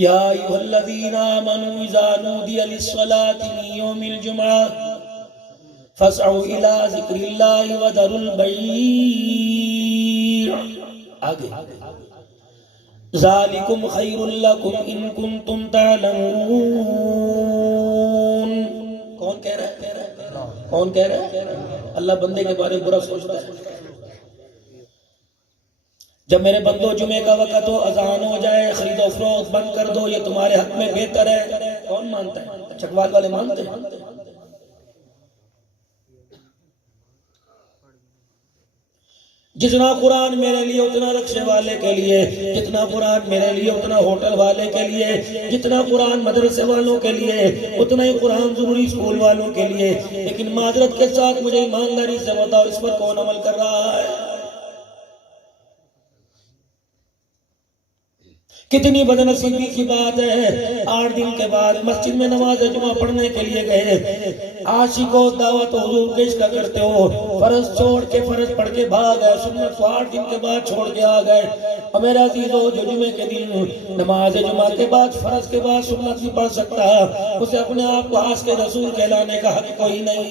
یا ایھا الذین آمنوا اذا نودی للصلاۃ من یوم الجمعہ فاسعوا الی ذکر اللہ وذروا البیع. آگے ذالکم خیر لکم ان کنتم تعلمون. کون کہہ رہا ہے؟ کون کہہ رہا ہے؟ اللہ بندے کے بارے میں برا سوچتا ہے. جب میرے بندو جمعے کا وقت ہو، اذان ہو جائے، خرید و فروخت بند کر دو، یہ تمہارے حق میں بہتر ہے. کون مانتا ہے؟ چکوال والے مانتے ہیں. جتنا قرآن میرے لیے اتنا رکشے والے کے لیے، جتنا قرآن میرے لیے اتنا ہوٹل والے کے لیے، جتنا قرآن مدرسے والوں کے لیے اتنا ہی قرآن ضروری اسکول والوں کے لیے. لیکن معذرت کے ساتھ مجھے ایمانداری سے بتاؤ، اس پر کون عمل کر رہا ہے؟ کتنی بدنصیبی کی بات ہے. 8 دن کے بعد مسجد میں نماز جمعہ پڑھنے کے لیے گئے، عاشقوں دعوت حضور پیش کا کرتے ہو، فرض چھوڑ کے فرض پڑھ کے بھاگ گئے، سنت کو 8 دن کے بعد چھوڑ کے آ گئے. اور میرا عزیزو، جو جمعے کے دن نماز جمعہ کے بعد فرض کے بعد سنت بھی پڑھ سکتا ہے، اسے اپنے آپ کو آس کے رسول کہلانے کا حق کوئی نہیں.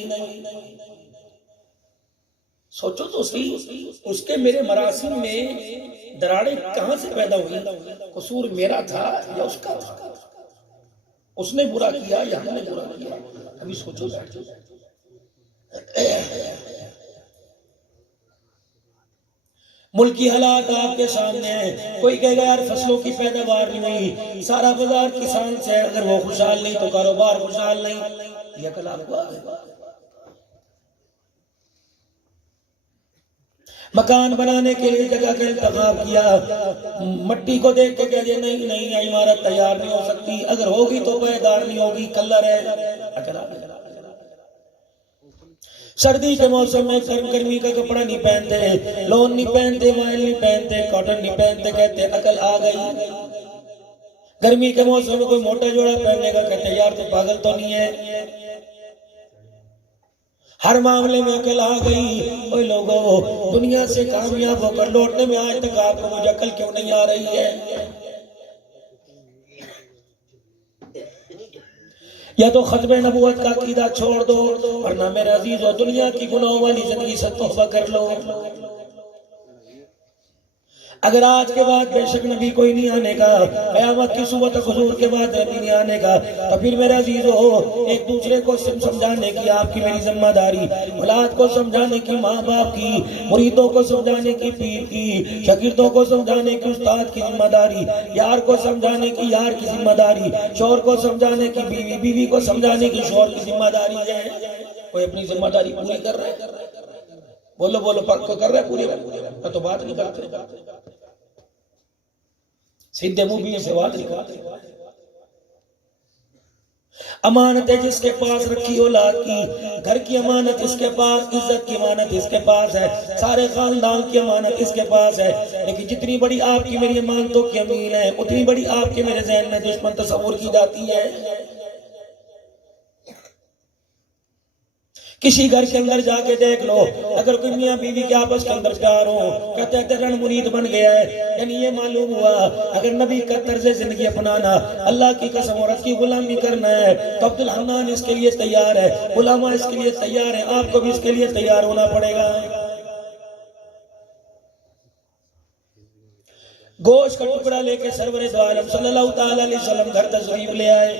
سوچو تو صحیح، اس کے میرے مراسم میں دراڑیں کہاں سے پیدا ہوئی؟ قصور میرا تھا یا اس کا تھا؟ اس نے برا کیا یا ہم نے برا کیا؟ ابھی سوچو. ملکی حالات آپ کے سامنے ہیں. کوئی کہے گا یار فصلوں کی پیداوار نہیں ہوئی، سارا بازار کسان سے ہے، اگر وہ خوشحال نہیں تو کاروبار خوشحال نہیں. یہ کل آپ کو آگے مکان بنانے کے لیے جگہ کا انتخاب کیا، مٹی کو دیکھ کے کہہ دیا نہیں نہیں عمارت تیار نہیں ہو سکتی، اگر ہوگی تو پائیدار نہیں ہوگی، کلر ہے. سردی کے موسم میں گرمی کا کپڑا نہیں پہنتے، لون نہیں پہنتے، وائل نہیں پہنتے، کاٹن نہیں پہنتے، کہتے عقل آ گئی. گرمی کے موسم میں کوئی موٹا جوڑا پہننے کا کہتے یار تو پاگل تو نہیں ہے. ہر معاملے میں عقل آ گئی. اوے لوگوں، دنیا سے کامیاب ہو کر لوٹنے میں آج تک آپ کو مجھے عقل کیوں نہیں آ رہی ہے؟ یا تو ختم نبوت کا عقیدہ چھوڑ دو، ورنہ میرے عزیزو دنیا کی گناہوں والی زندگی سے توبہ کر لو. اگر آج کے بعد بے شک نبی کوئی نہیں آنے کا، قیامت کی صبح تک حضور کے بعد نبی نہیں آنے کا، تو پھر میرے عزیزو ایک دوسرے کو سمجھانے کی آپ کی میری ذمہ داری، اولاد کو سمجھانے کی ماں باپ کی، مریدوں کو سمجھانے کی پیر کی، شاگردوں کو سمجھانے کی استاد کی ذمہ داری، یار کو سمجھانے کی یار کی ذمہ داری، شوہر کو سمجھانے کی بیوی، بیوی کو سمجھانے کی شوہر کی ذمہ داری ہے. کوئی اپنی ذمہ داری پوری کر رہا ہے؟ بولو بولو، پکا کر رہا ہے پوری؟ میں تو بات نہیں کرتے، سیدھے منہ بھی سے بات نہیں کرتے. امانت ہے جس کے پاس رکھی اولاد کی، گھر کی امانت اس کے پاس، عزت کی امانت اس کے پاس ہے، سارے خاندان کی امانت اس کے پاس ہے. لیکن جتنی بڑی آپ کی میری امانتوں کی امین ہے، اتنی بڑی آپ کے میرے ذہن میں دشمن تصور کی جاتی ہے. کسی گھر کے اندر جا کے دیکھ لو، اگر کوئی میاں بیوی کے آپس کے اندر پیار ہو، کہتے ہیں رن مرید بن گیا ہے. یعنی یہ معلوم ہوا اگر نبی کا طرز زندگی اپنانا، اللہ کی قسم عورت کی غلامی کرنا ہے، تو عبد الحنان اس کے لیے تیار ہے، علماء اس کے لیے تیار ہیں، آپ کو بھی اس کے لیے تیار ہونا پڑے گا. گوشت کا ٹکڑا لے کے سرور دو عالم صلی اللہ تعالی علیہ وسلم گھر تشریف لے آئے.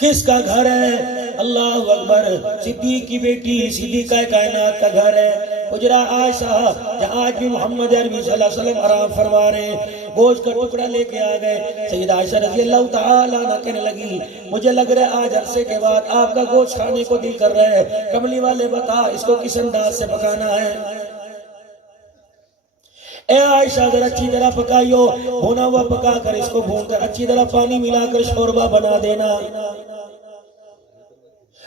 کس کا گھر ہے؟ اللہ اکبر، صدیق کی بیٹی صدیقہ کائنات کا گھر ہے، حجرہ عائشہ، جہاں آج بھی محمد عربی صلی اللہ علیہ وسلم آرام فرما رہے ہیں. گوشت کا ٹکڑا لے کے آ گئے. سیدہ عائشہ رضی اللہ تعالیٰ عنہ کہنے لگی مجھے لگ رہا ہے آج عرصے کے بعد آپ کا گوشت کھانے کو دل کر رہا ہے، کملی والے بتا اس کو کس انداز سے پکانا ہے؟ اے عائشہ ذرا اچھی طرح پکائیو، بھونا ہوا پکا کر اس کو بھون کر اچھی طرح پانی ملا کر شوربہ بنا دینا.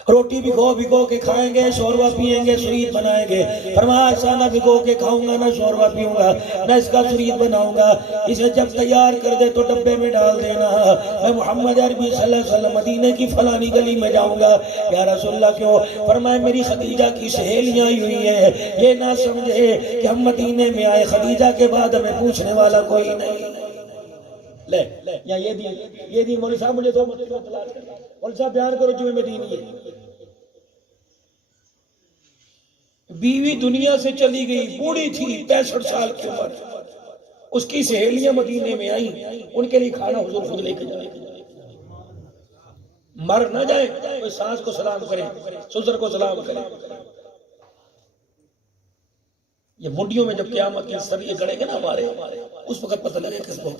روٹی بھگو کے کھائیں گے، شوربہ پیئیں گے، شرید بنائیں گے. فرمایا ایسا نہ بھگو کے کھاؤں گا، نہ شوربہ پیوں گا، نہ اس کا شرید بناؤں گا. اسے جب تیار کر دے تو ڈبے میں ڈال دینا. میں محمد عربی صلی اللہ علیہ وسلم مدینے کی فلانی گلی میں جاؤں گا. یا رسول اللہ کیوں؟ فرمایا میری خدیجہ کی سہیلیاں آئی ہوئی ہیں، یہ نہ سمجھے کہ ہم مدینے میں آئے، خدیجہ کے بعد ہمیں پوچھنے والا کوئی نہیں. لے یا یہ دین مولوی صاحب مجھے 2 مسئلے میں تلاش کر مولوی صاحب بیان کرو جو میں دین یہ بیوی دنیا سے چلی گئی بوڑھی تھی 65 سال کی عمر اس کی سہیلیاں مدینے میں آئیں ان کے لیے کھانا حضور خود لے کے جائے مر نہ جائے کوئی ساس کو سلام کرے سسر کو سلام کرے یہ مڈیوں میں جب قیامت کے سر یہ گڑیں گے نا ہمارے اس وقت پتہ لگے کس کو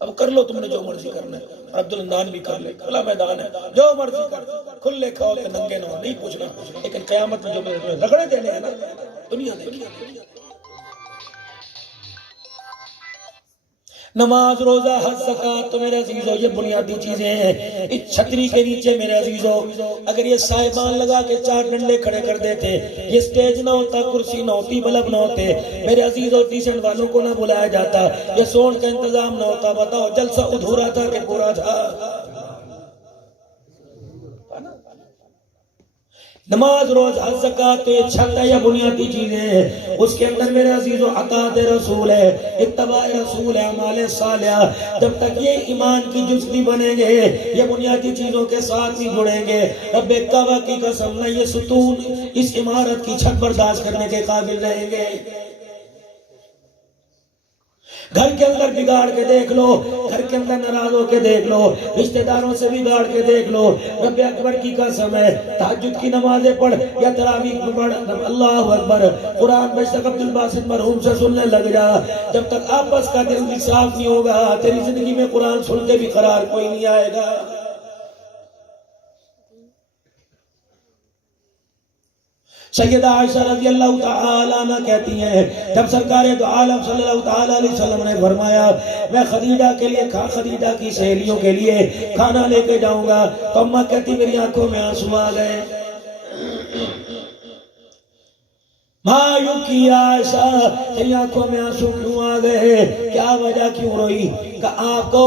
اب کر لو تم نے جو مرضی کرنا ہے عبدالنان بھی کر لے کھلا میدان ہے جو مرضی کر کھلے کھاؤ کہ ننگے نہ نہیں پوچھنا لیکن قیامت میں جو رگڑے دینے ہیں نا دنیا دیکھی نماز روزہ حج زکات تو میرے عزیزو یہ بنیادی چیزیں ہیں اس چھتری کے نیچے میرے عزیزو اگر یہ صاحبان لگا کے 4 ڈنڈے کھڑے کر دیتے یہ سٹیج نہ ہوتا کرسی نہ ہوتی بلب نہ ہوتے میرے عزیزو ٹیشن والوں کو نہ بلایا جاتا یہ سون کا انتظام نہ ہوتا بتاؤ جلسہ ادھورا تھا کہ پورا تھا نماز روز حج زکات تو یہ چھت ہے یا بنیادی چیزیں ہیں اس کے اندر میرے عزیزو اطاعت رسول ہے اتباع رسول ہے اعمال صالحہ جب تک یہ ایمان کی جزوی بنیں گے یہ بنیادی چیزوں کے ساتھ ہی جڑیں گے رب کعبہ کی قسم نہ یہ ستون اس عمارت کی چھت برداشت کرنے کے قابل رہیں گے گھر کے اندر بگاڑ کے دیکھ لو گھر کے اندر ناراض ہو کے دیکھ لو رشتہ داروں سے بگاڑ کے دیکھ لو رب اکبر کی قسم ہے تہجد کی نمازیں پڑھ یا تراویح پڑھ اللہ اکبر قرآن بشتق عبد الباسط مرحوم سے سننے لگ جا جب تک آپس کا دل بھی صاف نہیں ہوگا تیری زندگی میں قرآن سن کے بھی قرار کوئی نہیں آئے گا سیدہ عائشہ رضی اللہ تعالیٰ عنہ کہتی ہیں جب سرکار دو عالم صلی اللہ تعالیٰ علیہ وسلم نے فرمایا میں خدیجہ کے لیے خدیجہ کی سہیلیوں کے لیے کھانا لے کے جاؤں گا تو اماں کہتی میری آنکھوں میں آنسو آ گئے ماں یبکی عائشہ تیری آنکھوں میں آنسو کیوں آ گئے کیا وجہ کیوں روئی کہ آپ کو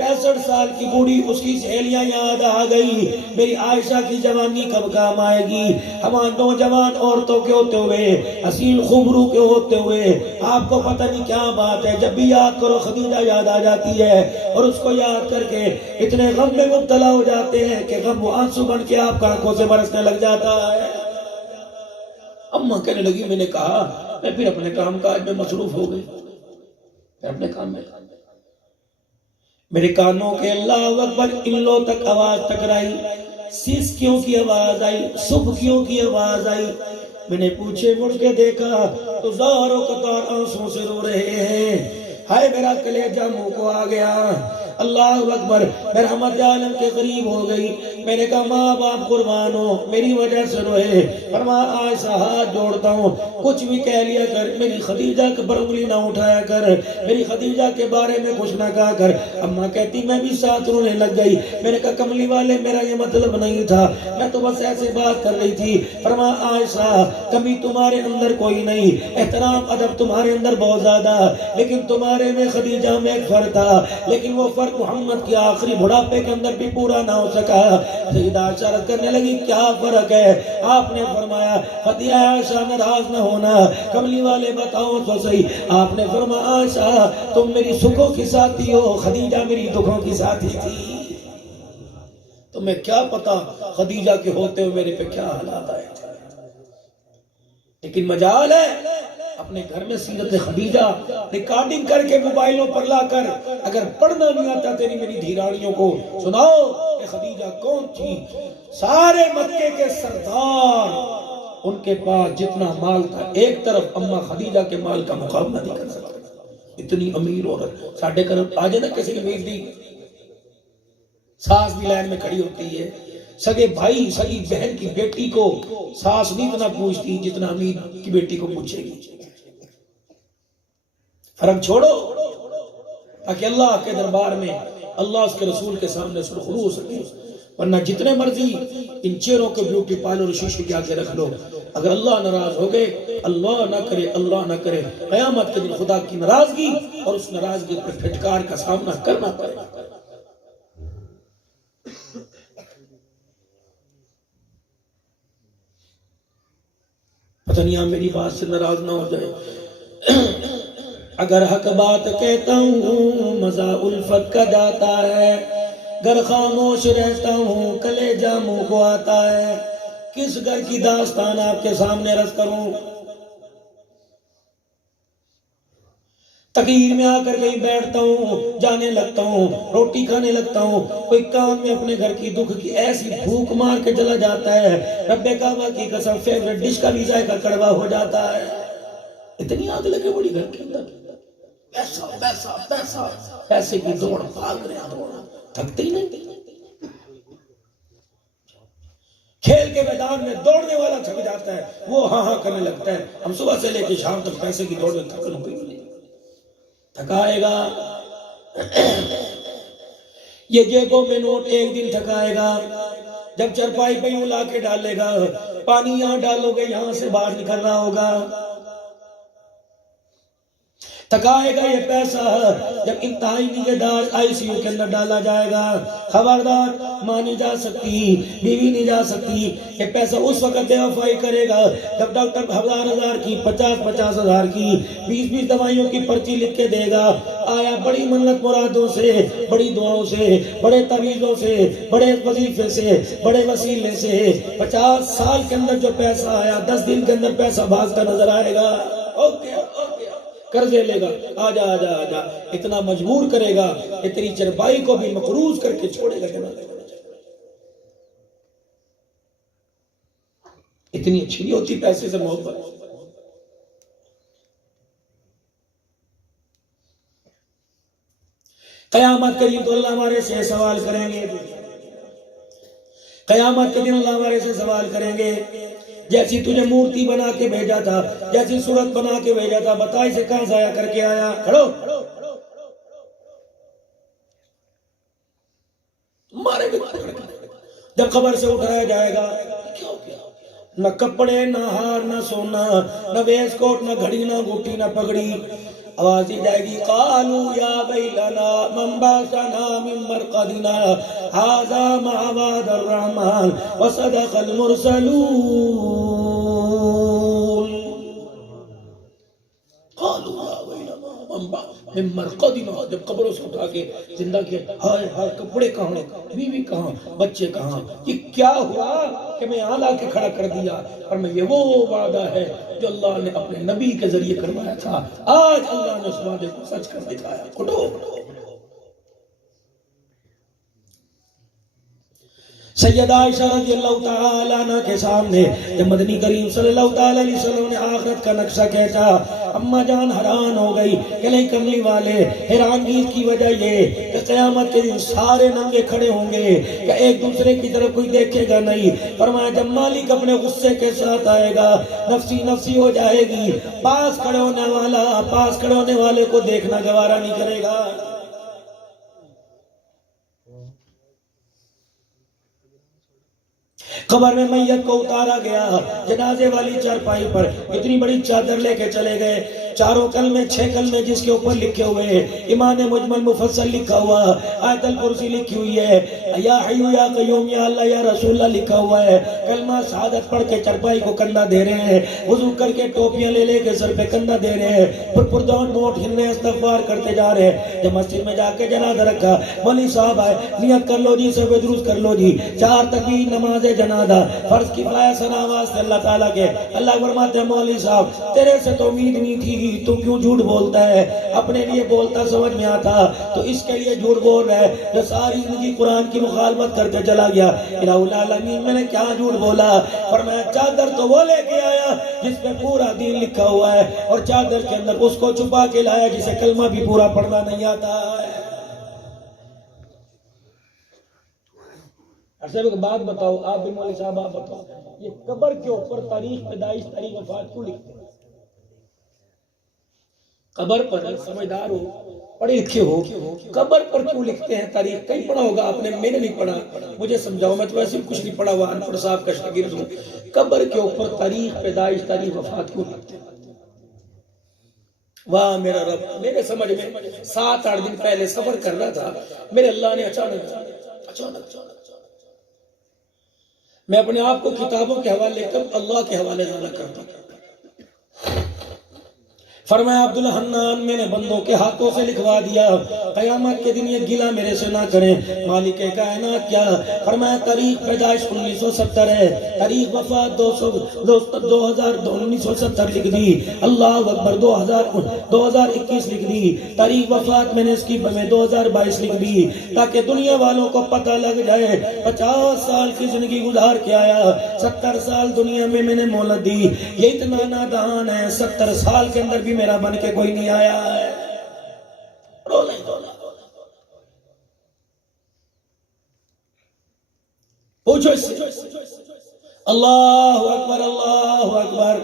65 سال کی بوڑھی اس کی سہیلیاں یاد آ گئی میری عائشہ کی جوانی کب کام آئے گی ہمارے نوجوان عورتوں کے ہوتے ہوئے حسین خوبرو کے ہوتے ہوئے آپ کو پتہ نہیں کیا بات ہے جب بھی یاد کرو خدیجہ یاد آ جاتی ہے اور اس کو یاد کر کے اتنے غم میں مبتلا ہو جاتے ہیں کہ غم وہ آنسو بن کے آپ کا آنکھوں سے برسنے لگ جاتا ہے اماں کہنے لگی میں نے کہا میں پھر اپنے کام کاج میں مصروف ہو گئی میں اپنے کام میں میرے کانوں کے اللہ اکبر انلوں تک آواز ٹکرائی سیسکیوں کی آواز آئی سبکیوں کی آواز آئی میں نے پوچھے مڑ کے دیکھا تو زاروں قطار آنسوں سے رو رہے ہیں ہائے میرا کلیجہ منہ کو آ گیا اللہ اکبر میں رحمت عالم کے قریب ہو گئی میں نے کہا ماں باپ قربان ہو میری وجہ سے روئے فرمایا عائشہ ہاتھ جوڑتا ہوں کچھ بھی کہہ لیا کر میری خدیجہ کے پر انگلی نہ اٹھایا کر میری خدیجہ کے بارے میں کچھ نہ کہا کر اماں کہتی میں بھی ساتھ رونے لگ گئی میں نے کہا کملی والے میرا یہ مطلب نہیں تھا میں تو بس ایسے بات کر رہی تھی فرمایا عائشہ کمی تمہارے اندر کوئی نہیں احترام ادب تمہارے اندر بہت زیادہ لیکن تمہارے میں خدیجہ میں ایک فرق تھا لیکن وہ فرق محمد کی آخری بڑھاپے کے اندر بھی پورا نہ ہو سکا سیدہ عائشہ رد کرنے لگی کیا فرق ہے آپ نے فرمایا خدیجہ عائشہ ناراض نہ ہونا کملی والے بتاؤ تو صحیح آپ نے فرمایا عائشہ تم میری سکھوں کی ساتھی ہو خدیجہ میری دکھوں کی ساتھی تھی تمہیں کیا پتا خدیجہ کے ہوتے ہوئے میرے پہ کیا حالات آئے لیکن مجال ہے اپنے گھر میں سیرت خدیجہ ریکارڈنگ کر کے موبائلوں پر لا کر اگر پڑھنا نہیں آتا تیری میری دھیرانیوں کو سناؤ کہ خدیجہ کون تھی سارے مکے کے سردار ان کے پاس جتنا مال تھا ایک طرف اماں خدیجہ کے مال کا مقابلہ نہیں کر سکتے اتنی امیر عورت ساڑھے کر آجے نا کسی کی امیر دی ساس بھی لائن میں کھڑی ہوتی ہے سگے بھائی سگی بہن کی بیٹی کو ساس نہیں اتنا پوچھتی جتنا امیر کی بیٹی کو پوچھے گی فرق چھوڑو تاکہ اللہ کے دربار میں اللہ اس کے رسول کے سامنے سرخرو ہو سکے ورنہ جتنے مرضی ان چہروں کو بیوٹی پارلر شیشے کے آگے رکھ لو اگر اللہ ناراض ہو گئے اللہ نہ کرے قیامت کے دن خدا کی ناراضگی اور اس ناراضگی پر پھٹکار کا سامنا کرنا پڑے پتہ نہیں آپ میری بات سے ناراض نہ ہو جائے اگر حق بات کہتا ہوں مزہ الفت کا جاتا ہے، گر خاموش رہتا ہوں کلیجہ منہ کو آتا ہے۔ کس گھر کی داستان آپ کے سامنے رس کروں؟ تقریر میں آ کر کہیں بیٹھتا ہوں، جانے لگتا ہوں، روٹی کھانے لگتا ہوں، کوئی کام میں اپنے گھر کی دکھ کی ایسی بھوک مار کے چلا جاتا ہے، رب کعبہ کی قسم فیوریٹ ڈش کا بھی ذائقہ کڑوا ہو جاتا ہے۔ اتنی آگ لگے بڑی گھر کے اندر، پیسہ پیسہ پیسہ، پیسے کی دوڑ بھاگ رہے ہیں، دوڑ تھکتے ہی نہیں۔ کھیل کے میدان میں دوڑنے والا تھک جاتا ہے، وہ ہاں ہاں کرنے لگتا ہے۔ ہم صبح سے لے کے شام تک پیسے کی دوڑ میں تھکن ہوئی نہیں، تھکائے گا یہ جیبوں میں نوٹ ایک دن تھکائے گا، جب چرپائی پہ یوں لا کے ڈالے گا، پانی یہاں ڈالو گے یہاں سے باہر نکلنا ہوگا۔ تھکائے گا یہ پیسہ جب انتہائی نگہداشت آئی سی یو کے اندر ڈالا جائے گا۔ خبردار، ماں نہیں جا سکتی، بیوی نہیں جا سکتی، یہ پیسہ اس وقت بے وفائی کرے گا جب ڈاکٹر 1000 کی 50,000 کی 20 دوائیوں کی پرچی لکھ کے دے گا۔ آیا بڑی منت مرادوں سے، بڑی دعاؤں سے، بڑے تعویذوں سے، بڑے وظیفے سے، بڑے وسیلے سے 50 سال کے اندر جو پیسہ آیا 10 دن کے اندر پیسہ بھاگتا نظر آئے گا۔ اوکے قرضے لے گا، آجا آجا آجا، اتنا مجبور کرے گا کہ تیری چرپائی کو بھی مقروض کر کے چھوڑے گا جناب۔ اتنی اچھی نہیں ہوتی پیسے سے محبت۔ قیامت کے دن تو اللہ ہمارے سے سوال کریں گے، قیامت کے دن اللہ ہمارے سے سوال کریں گے، جیسی تجھے مورتی بنا کے بھیجا تھا، جیسی صورت بنا کے بھیجا تھا، بتا اسے کہاں ضائع کر کے آیا؟ کھڑو مارے بھی جب قبر سے اٹھایا جائے گا، نہ کپڑے نہ ہار نہ سونا نہ ویس کوٹ نہ گھڑی نہ گھوٹی نہ پگڑی، آواز دی جائے گی قالوا یا ویلنا من بعثنا من مرقدنا ھذا ما وعد الرحمن وصدق المرسلون۔ قالوا یا ویلنا من مرقدنا، جب قبروں سے اٹھا کے زندہ کیا، ہائے ہائے کپڑے کہاں، بیوی کہاں، بچے کہاں، یہ کیا ہوا کہ میں یہاں لا کے کھڑا کر دیا؟ اور میں یہ وہ وعدہ ہے جو اللہ نے اپنے نبی کے ذریعے کروایا تھا، آج اللہ نے اس وعدے کو سچ کر دکھایا۔ کٹو سیدہ عائشہ رضی اللہ تعالیٰ عنہ کے سامنے جب مدنی کریم صلی اللہ تعالیٰ علیہ وسلم نے آخرت کا نقشہ کہتا، اماں جان حیران ہو گئی کہ نہیں کملی والے، حیرانگی کی وجہ یہ کہ قیامت کے دن سارے ننگے کھڑے ہوں گے کہ ایک دوسرے کی طرف کوئی دیکھے گا نہیں۔ فرمایا جب مالک اپنے غصے کے ساتھ آئے گا، نفسی نفسی ہو جائے گی، پاس کھڑے ہونے والے کو دیکھنا گوارا نہیں کرے گا۔ قبر میں میت کو اتارا گیا، جنازے والی چارپائی پر اتنی بڑی چادر لے کے چلے گئے، 4 کلمے 6 کلمے جس کے اوپر لکھے ہوئے ہیں، ایمان مجمل مفصل لکھا ہوا، آیت الکرسی لکھی ہوئی ہے، یا حی یا قیوم یا اللہ یا رسول اللہ لکھا ہوا ہے، کلمہ شہادت پڑھ کے چارپائی کو کندھا دے رہے ہیں، وضو کر کے ٹوپیاں لے کے سر پہ کندھا دے رہے ہیں، پھر پردان نوٹ ہلنے استغفار کرتے جا رہے ہیں۔ جب مسجد میں جا کے جنازہ رکھا، مولوی صاحب آئے، نیت کر لو جی، سب درست کر لو جی، 4 تکبیر نماز جنازہ، فرض کفایہ ثنا واسطے اللہ تعالیٰ کے۔ اللہ فرماتے ہیں مولوی صاحب تیرے سے تو امید نہیں تھی، تو کیوں جھوٹ بولتا ہے؟ اپنے لیے بولتا سمجھ میں آتا تو اس کے لیے جھوٹ بول رہا ہے جو ساری زندگی قرآن کی مخالفت کرتے چلا گیا۔ الہ العالمین میں نے کیا جھوٹ بولا؟ فرمایا چادر تو وہ لے کے آیا جس پہ پورا دین لکھا ہوا ہے، اور چادر کے اندر اس کو چھپا کے لایا جسے کلمہ بھی پورا پڑھنا نہیں آتا ہے۔ ایسے ایک بات بتاؤ، آپ بھی مولوی صاحب آپ بتاؤ، یہ قبر کے اوپر تاریخ پیدائش تاریخ وفات کیوں لکھتے ہیں؟ قبر پر سمجھدار ہو، پڑھے لکھے ہو، قبر پر کیوں لکھتے ہیں تاریخ؟ کہیں پڑھا ہوگا آپ نے، میں نے نہیں پڑھا، مجھے سمجھاؤ، میں تو ویسے کچھ نہیں پڑھا ہوا، انپڑھ صاحب کا شاگرد ہوں۔ قبر کے اوپر تاریخ پیدائش تاریخ وفات کیوں لکھتے ہیں؟ واہ میرا رب، میرے سمجھ میں 7-8 دن پہلے سفر کر رہا تھا، میرے اللہ نے اچانک میں اپنے آپ کو کتابوں کے حوالے کم اللہ کے حوالے نہ کرتا، فرمایا عبدالحنان میں نے بندوں کے ہاتھوں سے لکھوا دیا قیامت کے دن یہ گلہ میرے سے نہ کریں مالک کائنات کیا فرمایا تاریخ پیدائش 1970 ہے تاریخ وفات 1970 لکھ دی اللہ اکبر 2021 لکھ دی تاریخ وفات میں نے اس کی 2022 لکھ دی تاکہ دنیا والوں کو پتہ لگ جائے 50 سال کی زندگی گزار کے آیا 70 سال دنیا میں نے مہلت دی یہ اتنا نادان ہے 70 سال کے اندر بھی میرا بن کے کوئی نہیں آیا ہے پوچھو اس سے اللہ اکبر اللہ اکبر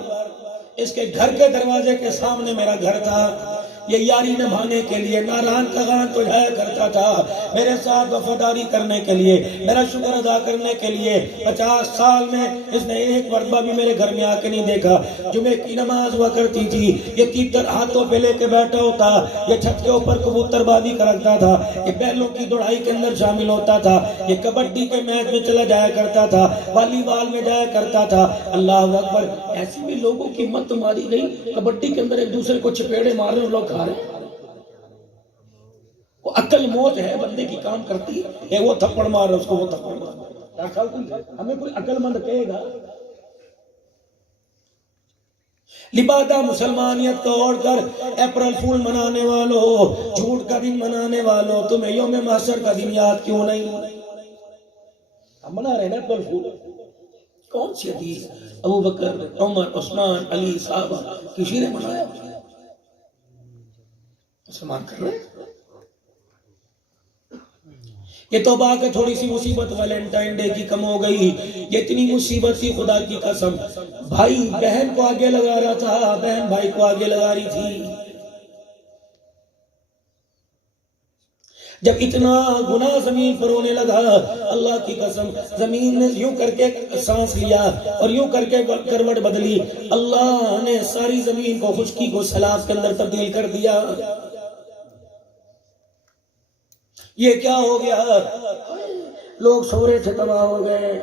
اس کے گھر کے دروازے کے سامنے میرا گھر تھا یہ یاری نبھانے کے لیے ناران کغان تو جایا کرتا تھا میرے ساتھ وفاداری کرنے کے لیے میرا شکر ادا کرنے کے لیے 50 سال میں اس نے ایک مرتبہ بھی میرے گھر میں آ کے نہیں دیکھا جمعے کی نماز ہوا کرتی تھی یہ تیتر ہاتھوں پہ لے کے بیٹھا ہوتا یہ چھت کے اوپر کبوتر بازی کرتا تھا یہ بیلوں کی دوڑائی کے اندر شامل ہوتا تھا یہ کبڈی کے میچ میں چلا جایا کرتا تھا والی بال میں جایا کرتا تھا اللہ اکبر ایسی بھی لوگوں کی مت ماری گئی کبڈی کے اندر ایک دوسرے کو چپیڑے مار رہے ہیں لوگ وہ عقل موت ہے بندے کی کام کرتی ہے وہ تھپڑ مار رہا اس کو وہ تھپڑ مار ہمیں کوئی عقل مند کہے گا لبادہ مسلمانیت کو اوڑھ کر اپریل فول منانے والوں جھوٹ کا دن منانے والوں تمہیں یوم محشر کا دن یاد کیوں نہیں ہم منا رہے ہیں اپریل فول کون سی حدیث ابو بکر عمر عثمان علی صحابہ کسی نے منایا مسلمان کر رہے یہ توبہ کہ تھوڑی سی مصیبت ویلنٹائن ڈے کی کم ہو گئی یہ اتنی مصیبت تھی خدا کی قسم بھائی بہن کو آگے لگا رہا تھا بہن بھائی کو آگے لگا رہی تھی جب اتنا گناہ زمین پر ہونے لگا اللہ کی قسم زمین نے یوں کر کے سانس لیا اور یوں کر کے کروٹ بدلی اللہ نے ساری زمین کو خشکی کو سیلاب کے اندر تبدیل کر دیا یہ کیا ہو گیا لوگ سو رہے تھے تباہ ہو گئے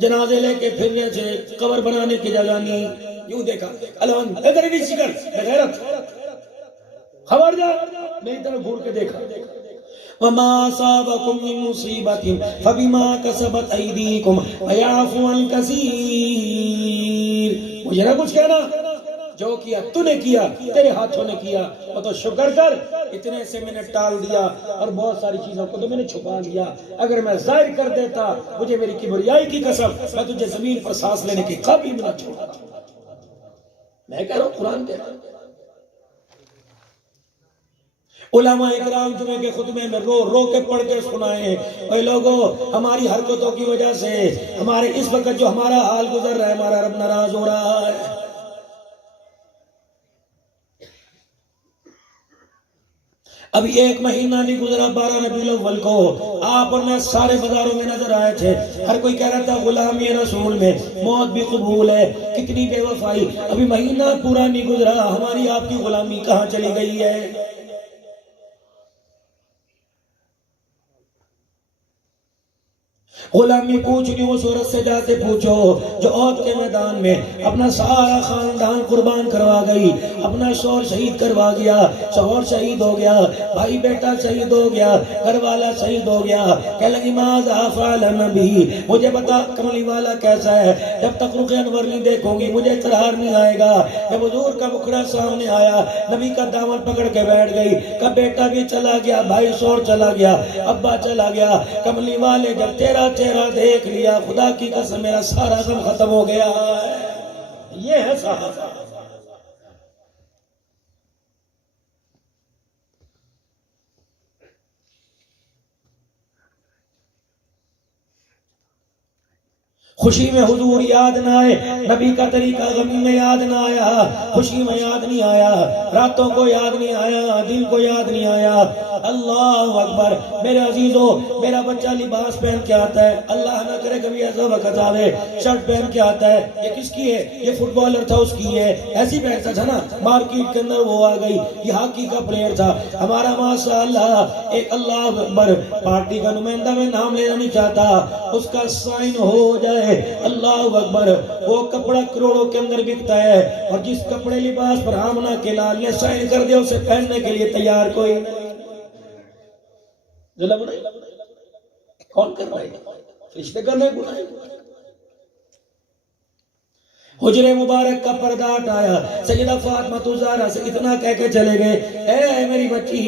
جنازے لے کے پھر رہے تھے قبر بنانے کی جگہ نہیں یوں دیکھا ادھر نہیں سکر غیرت خبردار میری طرف گھور کے دیکھا وما اصابكم من مصيبة فبما كسبت ايديكم ويعفو عن كثير مجھے نہ کچھ کہنا جو کیا تو نے کیا تیرے ہاتھوں نے کیا وہ تو شکر کر اتنے سے میں نے ٹال دیا اور بہت ساری چیزوں کو تو میں نے چھپا دیا اگر میں ظاہر کر دیتا مجھے میری کبریائی کی قسم میں تجھے زمین پر سانس لینے کی قابل نہ چھوڑا میں کہہ رہا ہوں قرآن کہہ رہا ہوں علماء اکرام جمعے کے خطبے میں رو رو کے پڑھ کے سنائے ہیں اے لوگوں ہماری حرکتوں کی وجہ سے ہمارے اس وقت جو ہمارا حال گزر رہا ہے ہمارا رب ناراض ہو رہا ہے ابھی ایک مہینہ نہیں گزرا 12 ربیع الاول کو آپ اور میں سارے بازاروں میں نظر آئے تھے ہر کوئی کہہ رہا تھا غلامی رسول میں موت بھی قبول ہے کتنی بے وفائی ابھی مہینہ پورا نہیں گزرا ہماری آپ کی غلامی کہاں چلی گئی ہے غلامی پوچھنی وہ صورت سے جاتے پوچھو جو عہد کے میدان میں اپنا سارا خاندان قربان کروا گئی اپنا شوہر شہید کروا گیا شوہر شہید ہو گیا بھائی بیٹا شہید ہو گیا گھر والا شہید ہو گیا کہہ لگی ماذا فعل نبی مجھے بتا کملی والا کیسا ہے جب تک رخ انور نہیں دیکھوں گی مجھے قرار نہیں آئے گا جب حضور کا بکھڑا سامنے آیا نبی کا دامن پکڑ کے بیٹھ گئی کہ بیٹا بھی چلا گیا بھائی شوہر چلا گیا ابا چلا گیا کملی والے جب تیرا چہرہ دیکھ لیا خدا کی قسم میرا سارا غم ختم ہو گیا یہ ہے صحابہ خوشی میں حضور یاد نہ آئے نبی کا طریقہ غمی میں یاد نہ آیا خوشی میں یاد نہیں آیا راتوں کو یاد نہیں آیا دن کو یاد نہیں آیا اللہ اکبر. میرے عزیزو میرا بچہ لباس پہن کے آتا ہے, اللہ نہ کرے کبھی ایسا وقت آوے شرٹ پہن کے آتا ہے, یہ کس کی ہے؟ یہ فٹ بالر تھا اس کی ہے, ایسی پہنتا تھا نا. مارکیٹ کے اندر وہ آ گئی, یہ ہاکی کا پلیئر تھا ہمارا ماشاءاللہ ایک, اللہ اکبر, پارٹی کا نمائندہ میں نام لینا نہیں چاہتا, اس کا سائن ہو جائے, اللہ اکبر, وہ کپڑا کروڑوں کے اندر بکتا ہے, اور جس کپڑے لباس پر آمنہ کے لال نے سائن کر دیا اسے پہننے کے لیے تیار کوئی نہیں. ظلم نہیں, کون کر رہے ہیں؟ فرشتے کر رہے گناہ. حجر مبارک کا پردہ ہٹایا, سیدہ فاطمہ الزہرا سے اتنا کہہ کے چلے گئے, اے میری بچی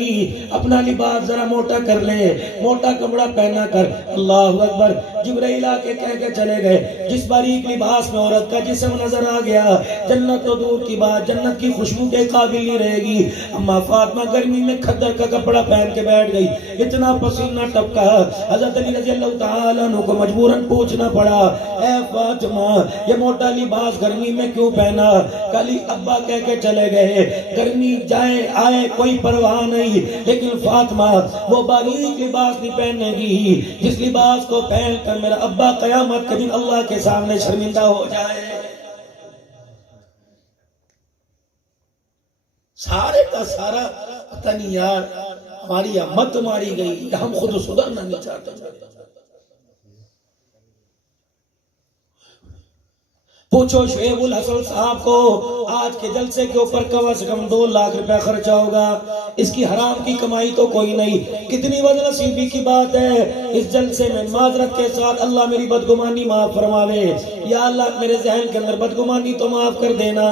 اپنا لباس ذرا موٹا کر لے, موٹا کپڑا پہنا کر. اللہ اکبر. جبرائیل آ کے کہہ کے چلے گئے, جس باریک لباس میں عورت کا جسم نظر آ گیا, جنت تو دور کی بات, جنت کی خوشبو کے قابل نہیں رہے گی. اما فاطمہ گرمی میں کھدر کا کپڑا پہن کے بیٹھ گئی, اتنا پسینہ ٹپکا. حضرت علی رضی اللہ تعالیٰ عنہ کو مجبوراً پوچھنا پڑا, اے فاطمہ یہ موٹا لباس گرمی میں کیوں پہنا؟ کلی ابا کہہ کے چلے گئے, گرمی جائے آئے کوئی پرواہ نہیں, لیکن فاطمہ وہ باریک لباس نہیں پہننے گی جس لباس کو پہن کر میرا ابا قیامت کے دن اللہ کے سامنے شرمندہ ہو جائے. سارے کا سارا پتہ نہیں یار, ہماری امت ماری گئی, ہم خود سدھرنا نہیں چاہتے. پوچھو شعیب الحسن صاحب کو, آج کے جلسے کے اوپر کم از کم 2 لاکھ روپے خرچہ ہوگا, اس کی حرام کی کمائی تو کوئی نہیں. کتنی بدنصیبی کی بات ہے, اس جلسے میں معذرت کے ساتھ اللہ میری بدگمانی معاف فرماوے, یا اللہ میرے ذہن کے اندر بدگمانی تو معاف کر دینا.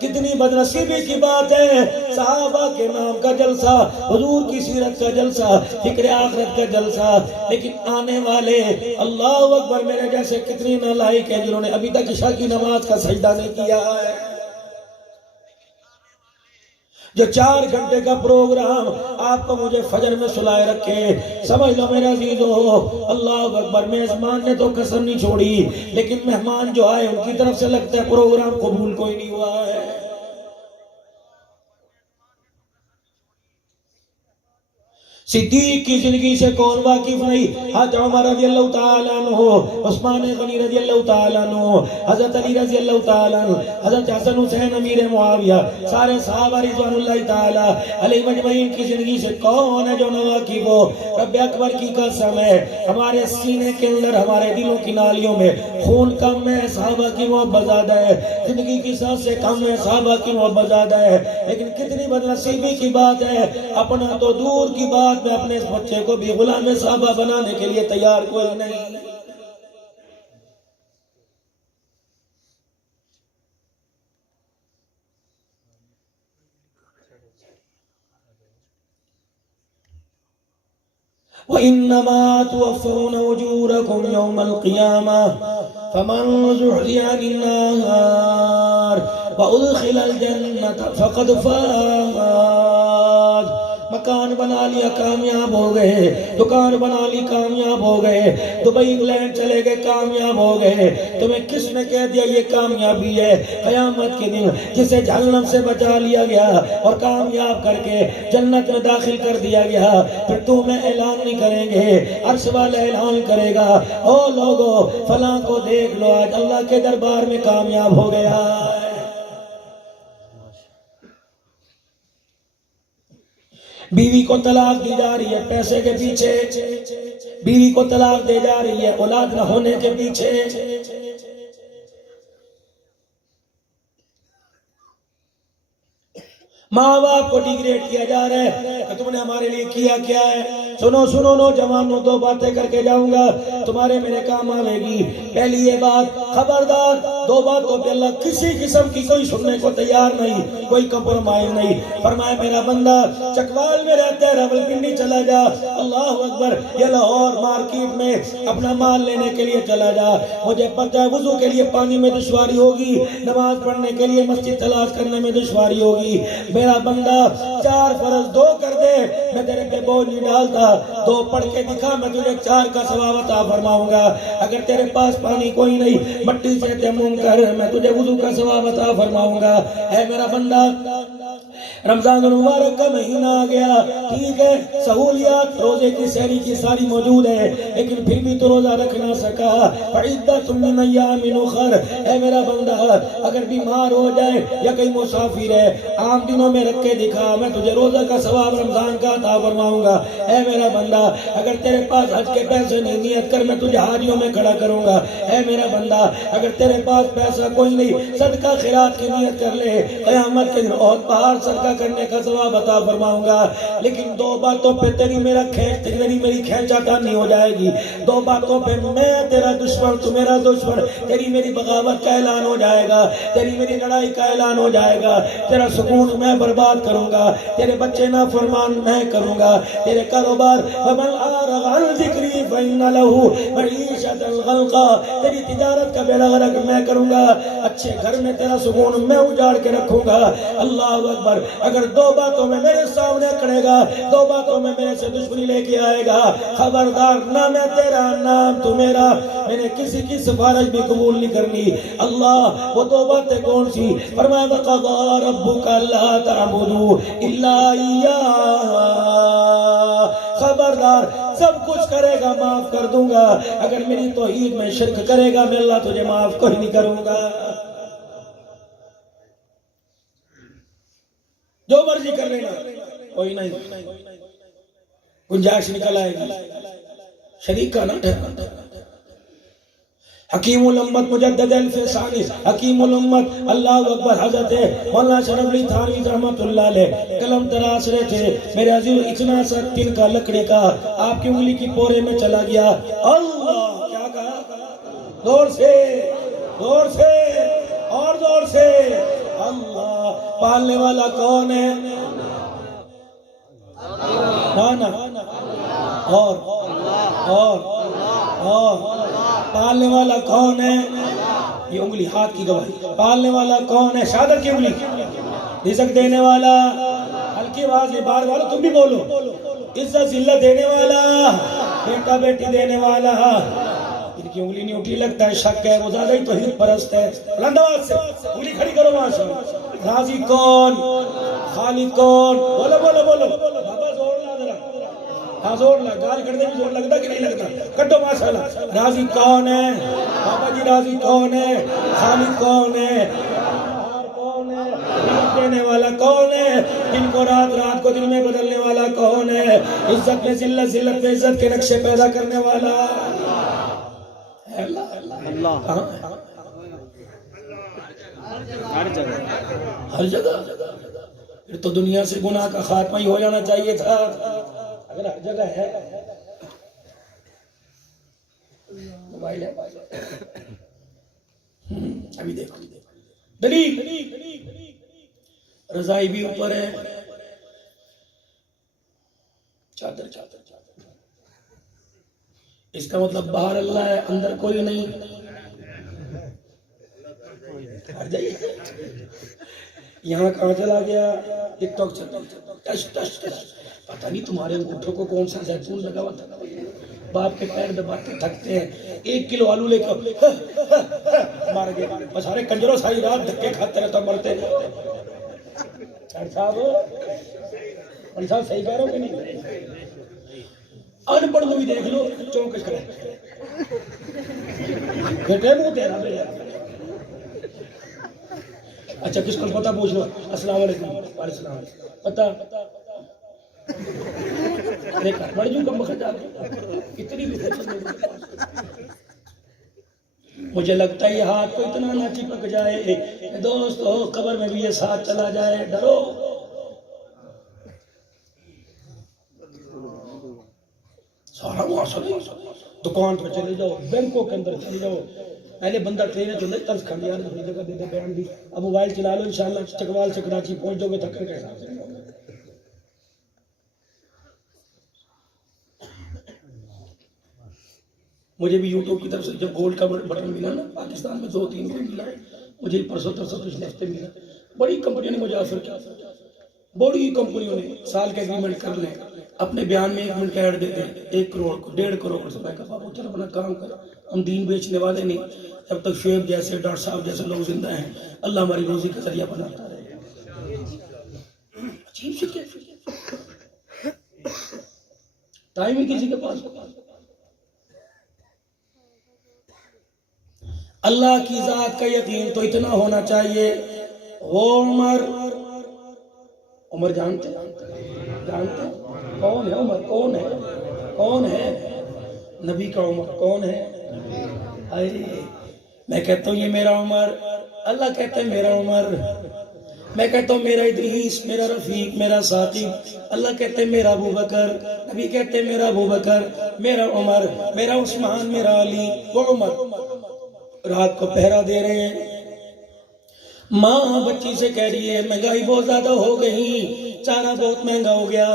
کتنی بدنصیبی کی بات ہے, صحابہ کے نام کا جلسہ, حضور کی سیرت کا جلسہ, فکر آخرت کا جلسہ, لیکن آنے والے اللہ اکبر میرے جیسے کتنی نالائق ہیں جنہوں نے ابھی تک عشاء کی نماز کا سجدہ نہیں کیا ہے. جو 4 گھنٹے کا پروگرام آپ کو مجھے فجر میں سلائے رکھے, سمجھ لو میرے عزیزو, اللہ اکبر, میزبان نے تو کسر نہیں چھوڑی, لیکن مہمان جو آئے ان کی طرف سے لگتا ہے پروگرام قبول کوئی نہیں ہوا ہے. صدیق کی زندگی سے کون واقف نہیں؟ حضرت عمر رضی اللہ تعالیٰ عنہ, عثمان غنی رضی اللہ تعالیٰ عنہ, حضرت علی رضی اللہ تعالیٰ عنہ, حضرت حسن حسین امیر معاویہ, سارے صحابہ رضوان اللہ تعالیٰ علیہ مجمعین کی زندگی سے کون ہے جو نہ واقف ہو؟ رب اکبر کی قسم ہے, ہمارے سینے کے اندر, ہمارے دلوں کی نالیوں میں خون کم ہے, صحابہ کی محبت زیادہ ہے, زندگی کی سانس سے کم ہے, صحابہ کی محبت زیادہ ہے. لیکن کتنی بدنصیبی کی بات ہے, اپنا تو دور کی بات میں اپنے اس بچے کو بھی غلام صحابہ بنانے کے لیے تیار کوئی نہیں. وَإِنَّمَا تُوَفَّوْنَ أُجُورَكُمْ يَوْمَ الْقِيَامَةِ فَمَنْ زُحْزِحَ عَنِ النَّارِ وَأُدْخِلَ الْجَنَّةَ فَقَدْ فَازَ. مکان بنا لیا کامیاب ہو گئے, دکان بنا لی کامیاب ہو گئے, دبئی انگلینڈ چلے گئے کامیاب ہو گئے. تمہیں کس نے کہہ دیا یہ کامیابی ہے؟ قیامت کے دن جسے جہنم سے بچا لیا گیا اور کامیاب کر کے جنت میں داخل کر دیا گیا, پھر تمہیں اعلان نہیں کریں گے, عرش والا اعلان کرے گا, او لوگو فلاں کو دیکھ لو آج اللہ کے دربار میں کامیاب ہو گیا. بیوی کو طلاق دی جا رہی ہے پیسے کے پیچھے, بیوی کو طلاق دے جا رہی ہے اولاد نہ ہونے کے پیچھے. ماں باپ کو ڈیگریڈ کیا جا رہا ہے کہ تم نے ہمارے لیے کیا کیا ہے. سنو سنو نوجوانوں, 2 باتیں کر کے جاؤں گا, تمہارے میرے کام آئے گی. پہلی یہ بات, خبردار 2 باتوں پہ اللہ کسی قسم کی کوئی سننے کو تیار نہیں, کوئی کمپرومائز نہیں. فرمایا میرا بندہ چکوال میں رہتا ہے, راولپنڈی چلا جا, اللہ اکبر, یہ لاہور مارکیٹ میں اپنا مال لینے کے لیے چلا جا. مجھے پتہ ہے وضو کے لیے پانی میں دشواری ہوگی, نماز پڑھنے کے لیے مسجد تلاش کرنے میں دشواری ہوگی. میرا بندہ 4 فرض 2 کر دے, میں تیرے پہ بوجھ نہیں ڈالتا. 2 پڑھ کے دکھا, میں تجھے 4 کا ثواب عطا فرماؤں گا. اگر تیرے پاس پانی کوئی نہیں, مٹی سے تیمم کر, میں تجھے وضو کا ثواب عطا فرماؤں گا. اے میرا بندہ رمضان المبارک کا مہینہ آ گیا، ٹھیک ہے سہولیات روزے کی سحری کی ساری موجود ہے، لیکن پھر بھی تو روزہ رکھ نہ سکا۔ فعدۃ من ایام اخر، اے میرا بندہ اگر بیمار ہو جائے یا کہیں مسافر ہے، عام دنوں میں رکھ کے دکھا، میں تجھے روزہ کا ثواب رمضان کا عطا فرماؤں گا۔ اے میرا بندہ اگر تیرے پاس حج کے پیسے نہیں، نیت کر میں تجھے حاجیوں میں کھڑا کروں گا۔ اے میرا بندہ اگر تیرے پاس پیسہ کوئی نہیں، صدقہ خیرات کی نیت کر لے، قیامت کے دن احد پہاڑ صدقہ کرنے کا ثواب عطا فرماؤں گا۔ لیکن دو باتوں پہ تیری میری کھینچا تانی ہو جائے گی، دو باتوں پہ میں تیرا دشمن تو میرا دشمن، تیری میری بغاوت کا اعلان ہو جائے گا، تیری میری لڑائی کا اعلان ہو جائے گا، تیرا سکون میں برباد کروں گا، تیرے بچے نافرمان میں کروں گا، تیرے کاروبار ومن اعرض عن ذکری فإن له معیشۃ ضنکا، تیری تجارت کا بیڑا غرق میں کروں گا، اچھے گھر میں تیرا سکون میں اجاڑ کے رکھوں گا۔ اللہ اکبر، اگر دو باتوں میں میرے سامنے کھڑے گا، دو باتوں میں میرے سے دشمنی لے کے آئے گا، خبردار نہ میں تیرا نام تو میرا، میں نے کسی کی سفارش بھی قبول نہیں کرنی۔ اللہ وہ دو باتیں کون سی؟ فرمایا وَقَضَىٰ رَبُّكَ أَلَّا تَعْبُدُوا إِلَّا إِيَّاهُ، خبردار سب کچھ کرے گا معاف کر دوں گا، اگر میری توحید میں شرک کرے گا میں اللہ تجھے معاف کوئی نہیں کروں گا۔ جو مرضی کر لینا کوئی نہیں، گنجائش نکل آئے گی، شریک کا نہ ٹھہرا۔ حکیم الامت مجدد الفسانی، حکیم الامت اللہ اکبر، حضرت مولانا شرف علی تھانوی رحمۃ اللہ علیہ قلم تراش رہے تھے، میرے عزیز اتنا سا تن کا لکڑی کا آپ کی انگلی کی پورے میں چلا گیا۔ اللہ کیا کہا؟ زور سے اور زور سے، اللہ پالنے والا کون ہے؟ نانا اور پالنے والا کون ہے؟ یہ انگلی ہاتھ کی گواہی، پالنے والا کون ہے؟ شہادت کی انگلی، رزق دینے والا، ہلکی آواز میں بار بار تم بھی بولو، عزت ذلت دینے والا، بیٹا بیٹی دینے والا۔ ان کی انگلی نہیں اٹھی، لگتا ہے شک ہے، وہ زیادہ ہی توحید پرست ہے۔ بلند آواز سے انگلی کھڑی کرو ماشاءاللہ۔ راضی کون؟ خالق کون؟ بولو بولو بولو بابا، زور لا ذرا، ہاں زور لا، گال کھڑنے بھی زور لگتا کہ نہیں لگتا؟ کٹو ماشاءاللہ۔ راضی کون ہے بابا جی؟ راضی کون ہے؟ خالق کون ہے؟ دینے والا کون ہے؟ دن کو رات، رات کو دن میں بدلنے والا کون ہے؟ عزت میں ذلت، ذلت میں عزت کے نقشے پیدا کرنے والا اللہ۔ ہر جگہ پھر تو دنیا سے گناہ کا خاتمہ ہی ہو جانا چاہیے تھا، اگر ہر جگہ ہے۔ موبائل ہے ابھی دیکھو، دلیل رضائی بھی اوپر ہے، چادر اس کا مطلب باہر اللہ ہے، اندر کوئی نہیں۔ یہاں کہاں چلا گیا؟ ٹک ٹاک ٹش ٹش ٹش، پتہ نہیں تمہارے انگوٹھوں کو کون سا زیتون لگا ہوا تھا، باپ کے پیر دباتے تھکتے ہیں، 1 کلو آلو لے کر مار گئے، بس سارے کنجروں ساری رات دھکے کھاتے رہتا مرتے۔ صاحب صحیح کہہ رہا ہو کہ نہیں؟ ان پڑھ کو بھی دیکھ لو، چونکش کرے گھٹے منہ تیرا بھیا۔ اچھا کس کو پتہ پوچھ لو؟ السلام علیکم۔ وعلیکم السلام۔ پتہ بڑھ جو کم بخت جاتے اتنی بھی مجھے لگتا ہے یہ ہاتھ کو اتنا نہ چپک جائے دوستو، قبر میں بھی یہ ساتھ چلا جائے، ڈرو۔ سارا معاشرہ، دکان پر چلے جاؤ، بینکوں کے اندر چلے جاؤ، پہلے بندہ ٹرین چلے ترس کھا لیا دوسری جگہ دے دے بیان دی، اب موبائل چلا لو انشاءاللہ چکوال سے کراچی پہنچ جاؤ گے تھکر کے حساب سے۔ مجھے بھی یوٹیوب کی طرف سے جب گولڈ کا بٹن ملا نا، پاکستان میں 2-3 کو ملا ہے، مجھے پرسوں پچھلے ہفتے ملا، بڑی کمپنیوں نے مجھے آفر کیا، بڑی کمپنیوں نے سال کے ایگریمنٹ کر لیں، اپنے بیان میں 1 منٹ کا ایڈ دیتے ہیں 1 کروڑ کو 1.5 کروڑ سے، میں کہا بابو چل اپنا کام کر، ہم دین بیچنے والے نہیں، جب تک شعیب جیسے ڈاکٹر صاحب جیسے لوگ زندہ ہیں اللہ ہماری روزی کا ذریعہ بناتا رہے۔ عجیب سی کیفیت، ٹائم ہی کسی کے پاس اللہ کی ذات کا یقین تو اتنا ہونا چاہیے. وہ عمر جانتے کون ہے؟ عمر کون ہے؟ نبی کا عمر کون ہے؟ میں کہتا ہوں یہ میرا عمر، اللہ کہتا ہے میرا عمر. میں کہتا ہوں میرا ادریس، میرا رفیق، میرا ثاقب. اللہ کہتے ہیں میرا ابو بکر، نبی کہتے ہیں میرا ابو بکر، میرا عمر، میرا عثمان، میرا علی. وہ عمر رات کو پہرا دے رہے ہیں. ماں بچی سے کہہ رہی ہے مہنگائی بہت زیادہ ہو گئی، چارہ بہت مہنگا ہو گیا،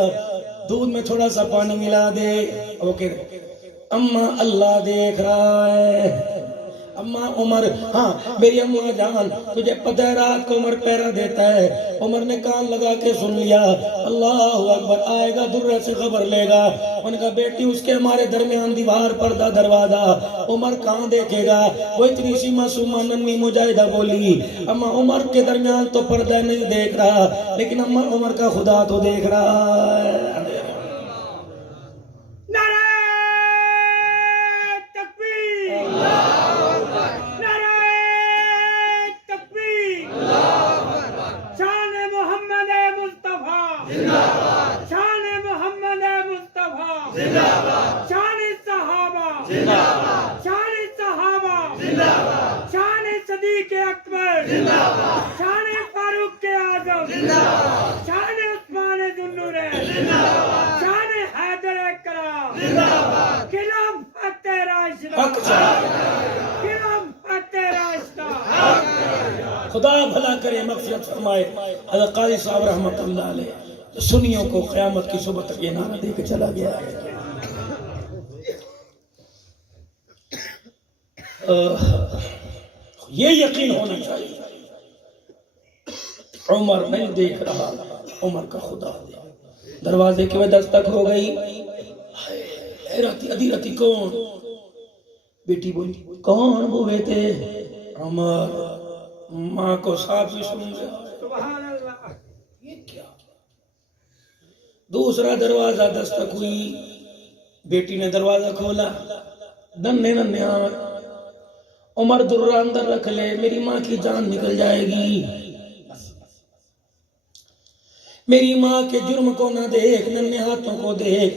دودھ میں تھوڑا سا پانی ملا دے. وہ کہہ رہے اماں اللہ دیکھ رہا ہے. اماں عمر، ہاں میری اماں جان تجھے پتہ ہے رات کو عمر پہرا دیتا ہے. عمر نے کان لگا کے سن لیا. اللہ اکبر، آئے گا درے سے خبر لے گا. ان کا بیٹی اس کے ہمارے درمیان دیوار پردہ دروازہ، عمر کہاں دیکھے گا؟ وہ اتنی سی معصومہ ننھی مجاہدہ بولی اماں عمر کے درمیان تو پردہ نہیں دیکھ رہا، لیکن اماں عمر کا خدا تو دیکھ رہا ہے. شان صدیق اکبر، شان فاروق اعظم، شان عثمان ذو النورین، شان حیدر کرام، خلافت راشدہ، خلافت راشدہ. خدا بھلا کرے، مغفرت فرمائے. حضرت قاضی صاحب رحمت اللہ علیہ سنیوں کو قیامت کی صبح تک یہ نعرہ دے کے چلا گیا ہے. یہ یقین ہونا چاہیے عمر نہیں دیکھ رہا، عمر کا خدا دیکھ. دروازے کی وجہ دستک ہو گئی. ادھی رتی کون؟ بیٹی بولی کون ہوئے تھے؟ عمر. ماں کو صاحب بھی سن گیا. سبحان اللہ. یہ کیا؟ دوسرا دروازہ دستک ہوئی. بیٹی نے دروازہ کھولا. ننھے ہاتھ. عمر درہ اندر رکھ لے، میری ماں کی جان نکل جائے گی. میری ماں کے جرم کو نہ دیکھ، ننھے ہاتھوں کو دیکھ.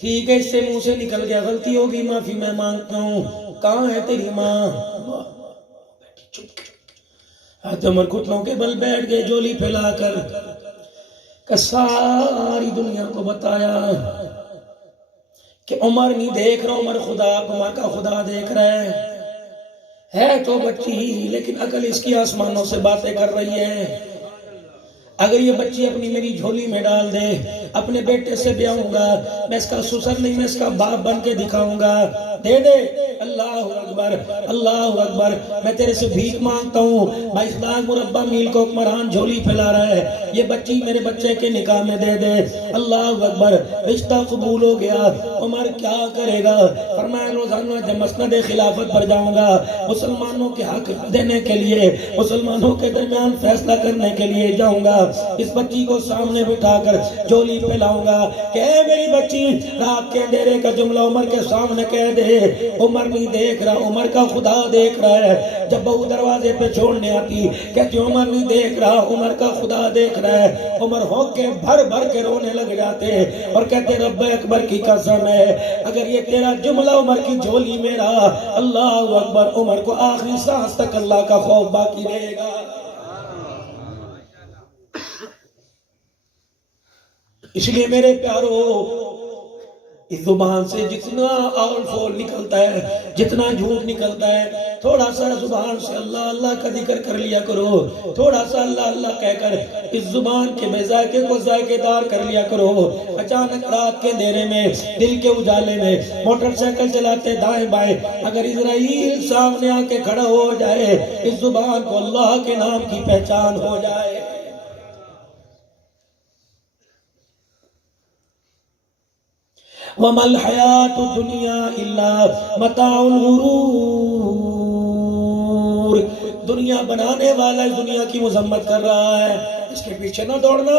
ٹھیک ہے، اس سے منہ سے نکل گیا، غلطی ہوگی، معافی میں مانگتا ہوں. کہاں ہے تیری ماں؟ حضرت عمر گھٹنوں کے بل بیٹھ گئے، جولی پھیلا کر کہ ساری دنیا کو بتایا کہ عمر نہیں دیکھ رہا، عمر کا خدا دیکھ رہا ہے تو بچی لیکن عقل اس کی آسمانوں سے باتیں کر رہی ہے. اگر یہ بچی اپنی میری جھولی میں ڈال دے، اپنے بیٹے سے بیاہوں گا، میں اس کا سسر نہیں، میں اس کا باپ بن کے دکھاؤں گا. دے دے. اللہ اکبر، اللہ اکبر. میں تیرے سے بھیک مانگتا ہوں. 22 لاکھ مربع میل کو حکمران جھولی پھیلا رہا ہے، یہ بچی میرے بچے کے نکاح میں دے دے. اللہ اکبر. رشتہ قبول ہو گیا. عمر کیا کرے گا؟ فرمایا روزانہ جب مسند خلافت پر جاؤں گا، مسلمانوں کے حق دینے کے لیے، مسلمانوں کے درمیان فیصلہ کرنے کے لیے جاؤں گا. اس بچی کو سامنے بٹھا کر جھولی پھیلاؤں گا کہ اے میری بچی، رات کے اندھیرے کا جملہ عمر کے سامنے کہہ دے. عمر نہیں دیکھ رہا، عمر کا خدا دیکھ رہا ہے. جب بہو دروازے پہ چھوڑنے آتی کہتی عمر نہیں دیکھ رہا، عمر کا خدا دیکھ رہا ہے. عمر ہو کے بھر بھر کے رونے لگ جاتے اور کہتے رب اکبر کی قسم ہے، اگر یہ تیرا جملہ عمر کی جھولی میں رہا، اللہ اکبر، عمر کو آخری سانس تک اللہ کا خوف باقی رہے گا. اس لیے میرے پیارو، اس زبان سے جتنا آول فول نکلتا ہے، جتنا جھوٹ نکلتا ہے، تھوڑا سا زبان سے اللہ اللہ کا ذکر کر لیا کرو. تھوڑا سا اللہ اللہ کہہ کر اس زبان کے بے ذائقے کو ذائقے دار کر لیا کرو. اچانک رات کے اندھیرے میں، دل کے اجالے میں، موٹر سائیکل چلاتے دائیں بائیں اگر اسرائیل سامنے آ کے کھڑا ہو جائے، اس زبان کو اللہ کے نام کی پہچان ہو جائے. وَمَا الْحَيَاةُ الدُّنْيَا إِلَّا مَتَاعُ الْغُرُورِ. دنیا بنانے والا اس دنیا کی مذمت کر رہا ہے، اس کے پیچھے نہ دوڑنا.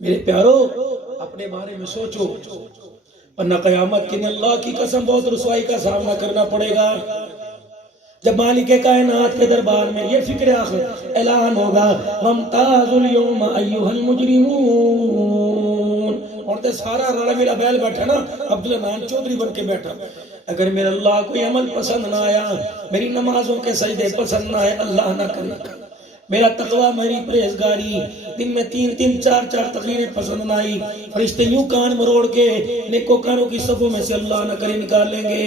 میرے پیارو اپنے بارے میں سوچو، ورنہ قیامت کے دن اللہ کی قسم بہت رسوائی کا سامنا کرنا پڑے گا، جب مالک کائنات کے دربار میں یہ فکر آخر اعلان ہوگا وَامْتَازُوا الْيَوْمَ أَيُّهَا الْمُجْرِمُونَ، اور تے سارا رڑا میرا بیل بیٹھا نا، عبداللہ نان چودھری بن کے بیٹھا، اگر میرا اللہ کوئی عمل پسند نہ آیا، میری نمازوں کے سجدے پسند نہ آئے، اللہ نہ کرے، میرا تقوی، میری پرہیزگاری، دن میں 3 4 تقریریں پسند نہ آئی، فرشتے یوں کان مروڑ کے نیکوکاروں کی صفوں میں سے اللہ نہ کرے نکال لیں گے۔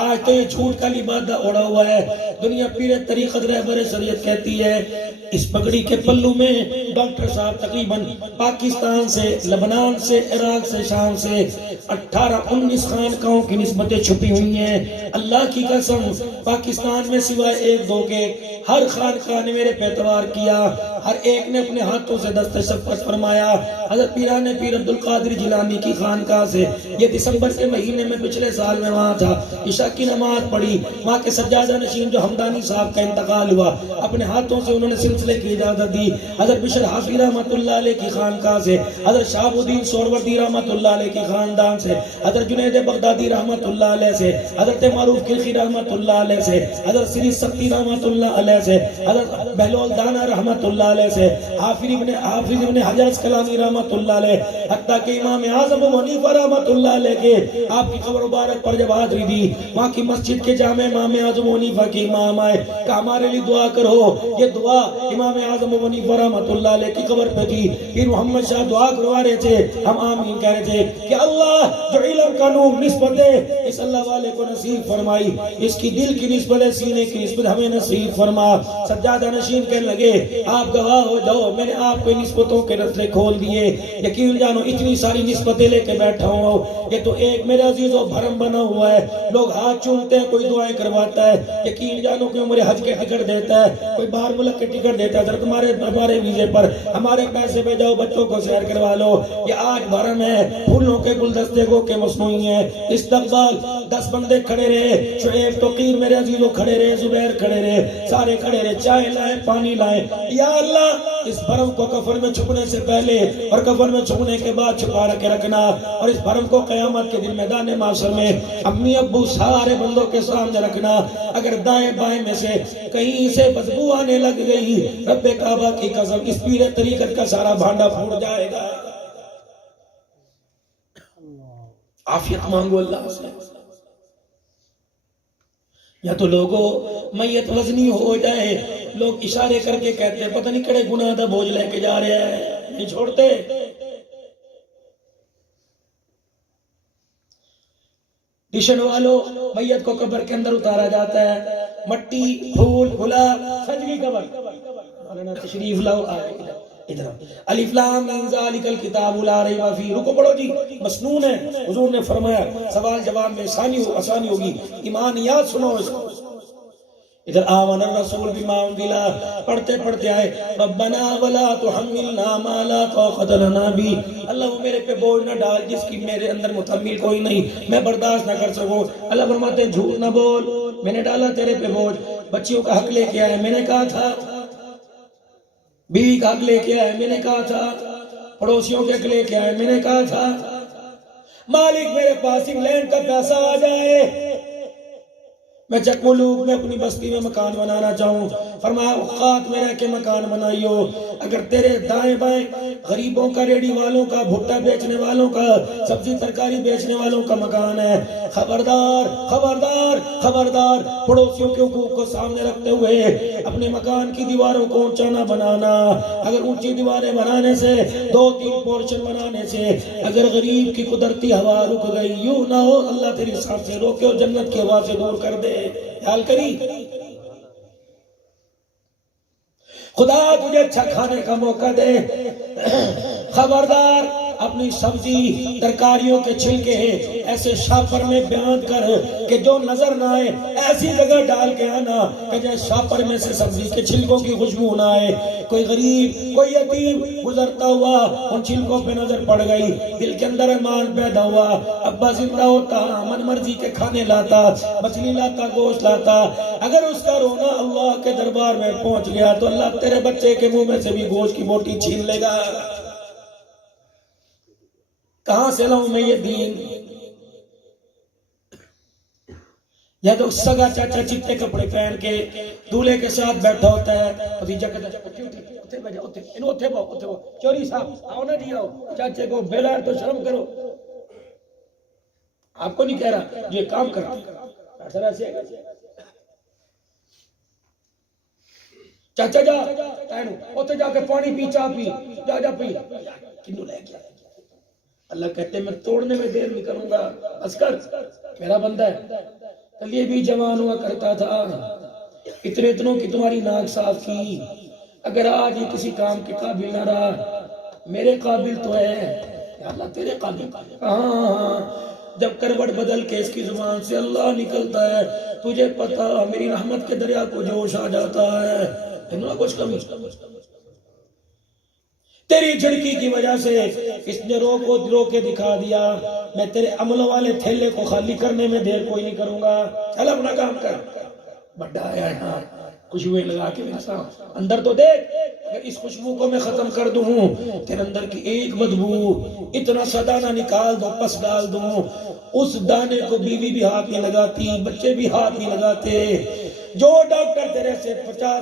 آج تو یہ جھوٹ کا لبادہ اوڑا ہوا ہے، دنیا پیر طریقت رہبر شریعت کہتی ہے اس پگڑی کے پلو میں ڈاکٹر صاحب تقریباً پاکستان سے، لبنان سے، عراق سے، شام سے 18-19 خانقاہوں کی نسبتیں چھپی ہوئی ہیں۔ اللہ کی قسم پاکستان میں سوائے 1-2 کے ہر خانقاہ نے میرے پہ اعتبار کیا، ہر ایک نے اپنے ہاتھوں سے دست شفقت فرمایا۔ حضرت پیران پیر عبدالقادر جیلانی کی خانقاہ سے یہ دسمبر کے مہینے میں پچھلے سال میں وہاں تھا، عشاء کی نماز پڑھی، وہاں کے سجادہ نشین جو حمدانی صاحب کا انتقال ہوا، اپنے ہاتھوں سے انہوں نے سلسلے کی اجازت دی۔ حضرت بشر حافظ رحمت اللہ علیہ کی خانقاہ سے، حضرت شہاب الدین سہروردی رحمت اللہ علیہ کی خاندان سے، حضرت جنید بغدادی رحمت اللہ علیہ سے، حضرت معروف کلخی رحمت اللہ علیہ سے، حضرت سری سختی رحمت اللہ علیہ سے، حضرت بہلول دانا رحمت اللہ علیہ سے، حافظ ابن حجر اسقلانی رحمت اللہ علیہ، حتیٰ کہ امام اعظم ابو حنیفہ رحمت اللہ علیہ کے آپ کی قبر مبارک پر جب حاضری دی، وہاں کی مسجد کے جامع امام اعظم ابو حنیفہ کے امام آئے کہ ہمارے لیے دعا کرو۔ یہ دعا امام اعظم ابو حنیفہ رحمت اللہ علیہ کی قبر پہ تھی، پھر محمد شاہ دعا کروا رہے تھے، ہم آمین کہہ رہے تھے کہ اللہ جو علم کا نور نسبت ہے اس اللہ والے کو نصیب فرمائی، اس کی دل کی نسبت ہے، سینے کی نسبت ہمیں نصیب فرما۔ سجادہ نشین کہنے لگے آپ گواہ ہو جاؤ، میں نے آپ کو نسبتوں کے رستے کھول دیے، یقین جانو اتنی ساری نسبتیں لے کے بیٹھا ہوں، یہ تو ایک میرے عزیز و بھرم بنا ہوا ہے، لوگ ہاتھ چومتے ہیں، کوئی دعائیں کرواتا ہے، یقین جانو کہ عمر حج کے ٹکٹ دیتا ہے، کوئی باہر ملک کے ٹکٹ دیتا ہے، حضرت ہمارے ویزے پر ہمارے پیسے پہ جاؤ، بچوں کو سیر کروا لو، یہ آج بھرم ہے، پھولوں کے گلدستے کو کے مصنوعی ہیں۔ استقبال 10 بندے کھڑے رہے، شعیب توقیر میرے عزیزوں کھڑے رہے، زبیر کھڑے رہے، سارے کھڑے رہے، چائے لائے، پانی لائے، یا اللہ اس بھرم کو کفن میں چھپنے سے پہلے اور کفن میں چھپنے کے بعد چھپا کے رکھنا، اور اس بھرم کو قیامت کے دن میدان معاشر میں امی ابو سارے بندوں کے سامنے رکھنا۔ اگر دائیں بائیں میں سے کہیں سے بدبو آنے لگ گئی، رب کعبہ کی قسم اس پیر طریقت کا سارا بھانڈا پھوٹ جائے گا۔ عافیت مانگو اللہ سے، یا تو لوگوں میت وزنی ہو جائے، لوگ اشارے کر کے کہتے ہیں پتہ نہیں کڑے گناہ دا بوجھ لے کے جا رہے ہیں، نہیں چھوڑتے۔ ڈشن والوں میت کو قبر کے اندر اتارا جاتا ہے، مٹی، پھول، گلاب، سج گئی قبر، مولانا تشریف لاؤ، ادھر الف لام میم ذالک الکتاب لا ریب فیہ، رکو پڑھو جی، مسنون ہے، حضور نے فرمایا سوال جواب میں آسانی ہوگی، ایمان یاد سنو اس کو۔ ادھر آمن الرسول بما انزل، پڑھتے پڑھتے آئے ربنا ولا تحملنا ما لا طاقت لنا به، اللہ وہ میرے پہ بوجھ نہ ڈال جس کی میرے اندر متحمل کوئی نہیں، میں برداشت نہ کر سکوں۔ اللہ فرماتے ہیں جھوٹ نہ بول، میں نے ڈالا تیرے پہ بوجھ، بچیوں کا حق لے کے آئے میں نے کہا تھا، بیوی کا حق لے کے آئے میں نے کہا تھا، پڑوسیوں کے حق لے کے آئے میں نے کہا تھا، مالک میرے پاس انگلینڈ کا پیسہ آ جائے، میں چک ملوک میں اپنی بستی میں مکان بنانا چاہوں، فرمایا اوقات میں رہ کے مکان بنائیو، اگر تیرے دائیں بائیں غریبوں کا، ریڑی والوں کا، بھٹا بیچنے والوں کا، سبزی ترکاری بیچنے والوں کا مکان ہے، خبردار خبردار خبردار، پڑوسیوں کے حقوق کو سامنے رکھتے ہوئے اپنے مکان کی دیواروں کو اونچا نہ بنانا، اگر اونچی دیواریں بنانے سے، 2-3 پورشن بنانے سے اگر غریب کی قدرتی ہوا رک گئی، یوں نہ ہو اللہ تیری ساتھ سے روکے اور جنت کی ہوا سے دور کر دے، خیال کری خدا تجھے اچھا کھانے کا موقع دے، خبردار اپنی سبزی ترکاریوں کے چھلکے ایسے شاپر میں بیان کر کہ جو نظر نہ آئے، ایسی جگہ ڈال کے آنا کہ جائے شاپر میں سے سبزی کے چھلکوں کی خوشبو نہ آئے، کوئی غریب کوئی یتیم گزرتا ہوا ان چھلکوں پہ نظر پڑ گئی، دل کے اندر ایمان پیدا ہوا، ابا زندہ ہوتا من مرضی کے کھانے لاتا، مچھلی لاتا، گوشت لاتا، اگر اس کا رونا اللہ کے دربار میں پہنچ گیا تو اللہ تیرے بچے کے منہ میں سے بھی گوشت کی بوٹی چھین لے گا۔ کہاں سے لاؤں میں یہ دین؟ یا تو سگا چاچا چٹے کپڑے پہن کے دولہے کے ساتھ بیٹھا ہوتا ہے، بھتیجا کہتا ہے چوری صاحب آؤ نہ جی آؤ، چاچے کو بیلار تو شرم کرو، آپ کو نہیں کہہ رہا یہ کام کرتا چاچا جا اتنے جا کے پانی پی، چاہ پی، جا جا پی، کنو لے گیا؟ اللہ کہتے ہیں میں توڑنے میں دیر نہیں کروں گا، بس کر، میرا بندہ ہے۔ کل یہ بھی جوان ہوا کرتا تھا، اتنوں کی تمہاری ناک صاف کی، اگر آج یہ کسی کام کے قابل نہ رہا، میرے قابل تو ہے یا اللہ تیرے قابل؟ ہاں، جب کروٹ بدل کے اس کی زبان سے اللہ نکلتا ہے، تجھے پتا میری رحمت کے دریا کو جوش آ جاتا ہے، انہوں نے کچھ کمی تیری جھڑکی کی وجہ سے اس نے رو کے دکھا دیا، میں تیرے عمل والے تھیلے کو خالی کرنے میں دیر کوئی نہیں کروں گا، چل اپنا کام کر۔ بڑا آیا یہاں خوشبوئیں لگا کے میرے ساتھ اندر تو دیکھ، اگر اس خوشبو کو میں ختم کر دوں تیرے اندر کی ایک بدبو، اتنا سا دانہ نکال دو، پس ڈال دوں، اس دانے کو بیوی بھی ہاتھ نہیں لگاتی، بچے بھی ہاتھ نہیں لگاتے، جو ڈاکٹر تیرے سے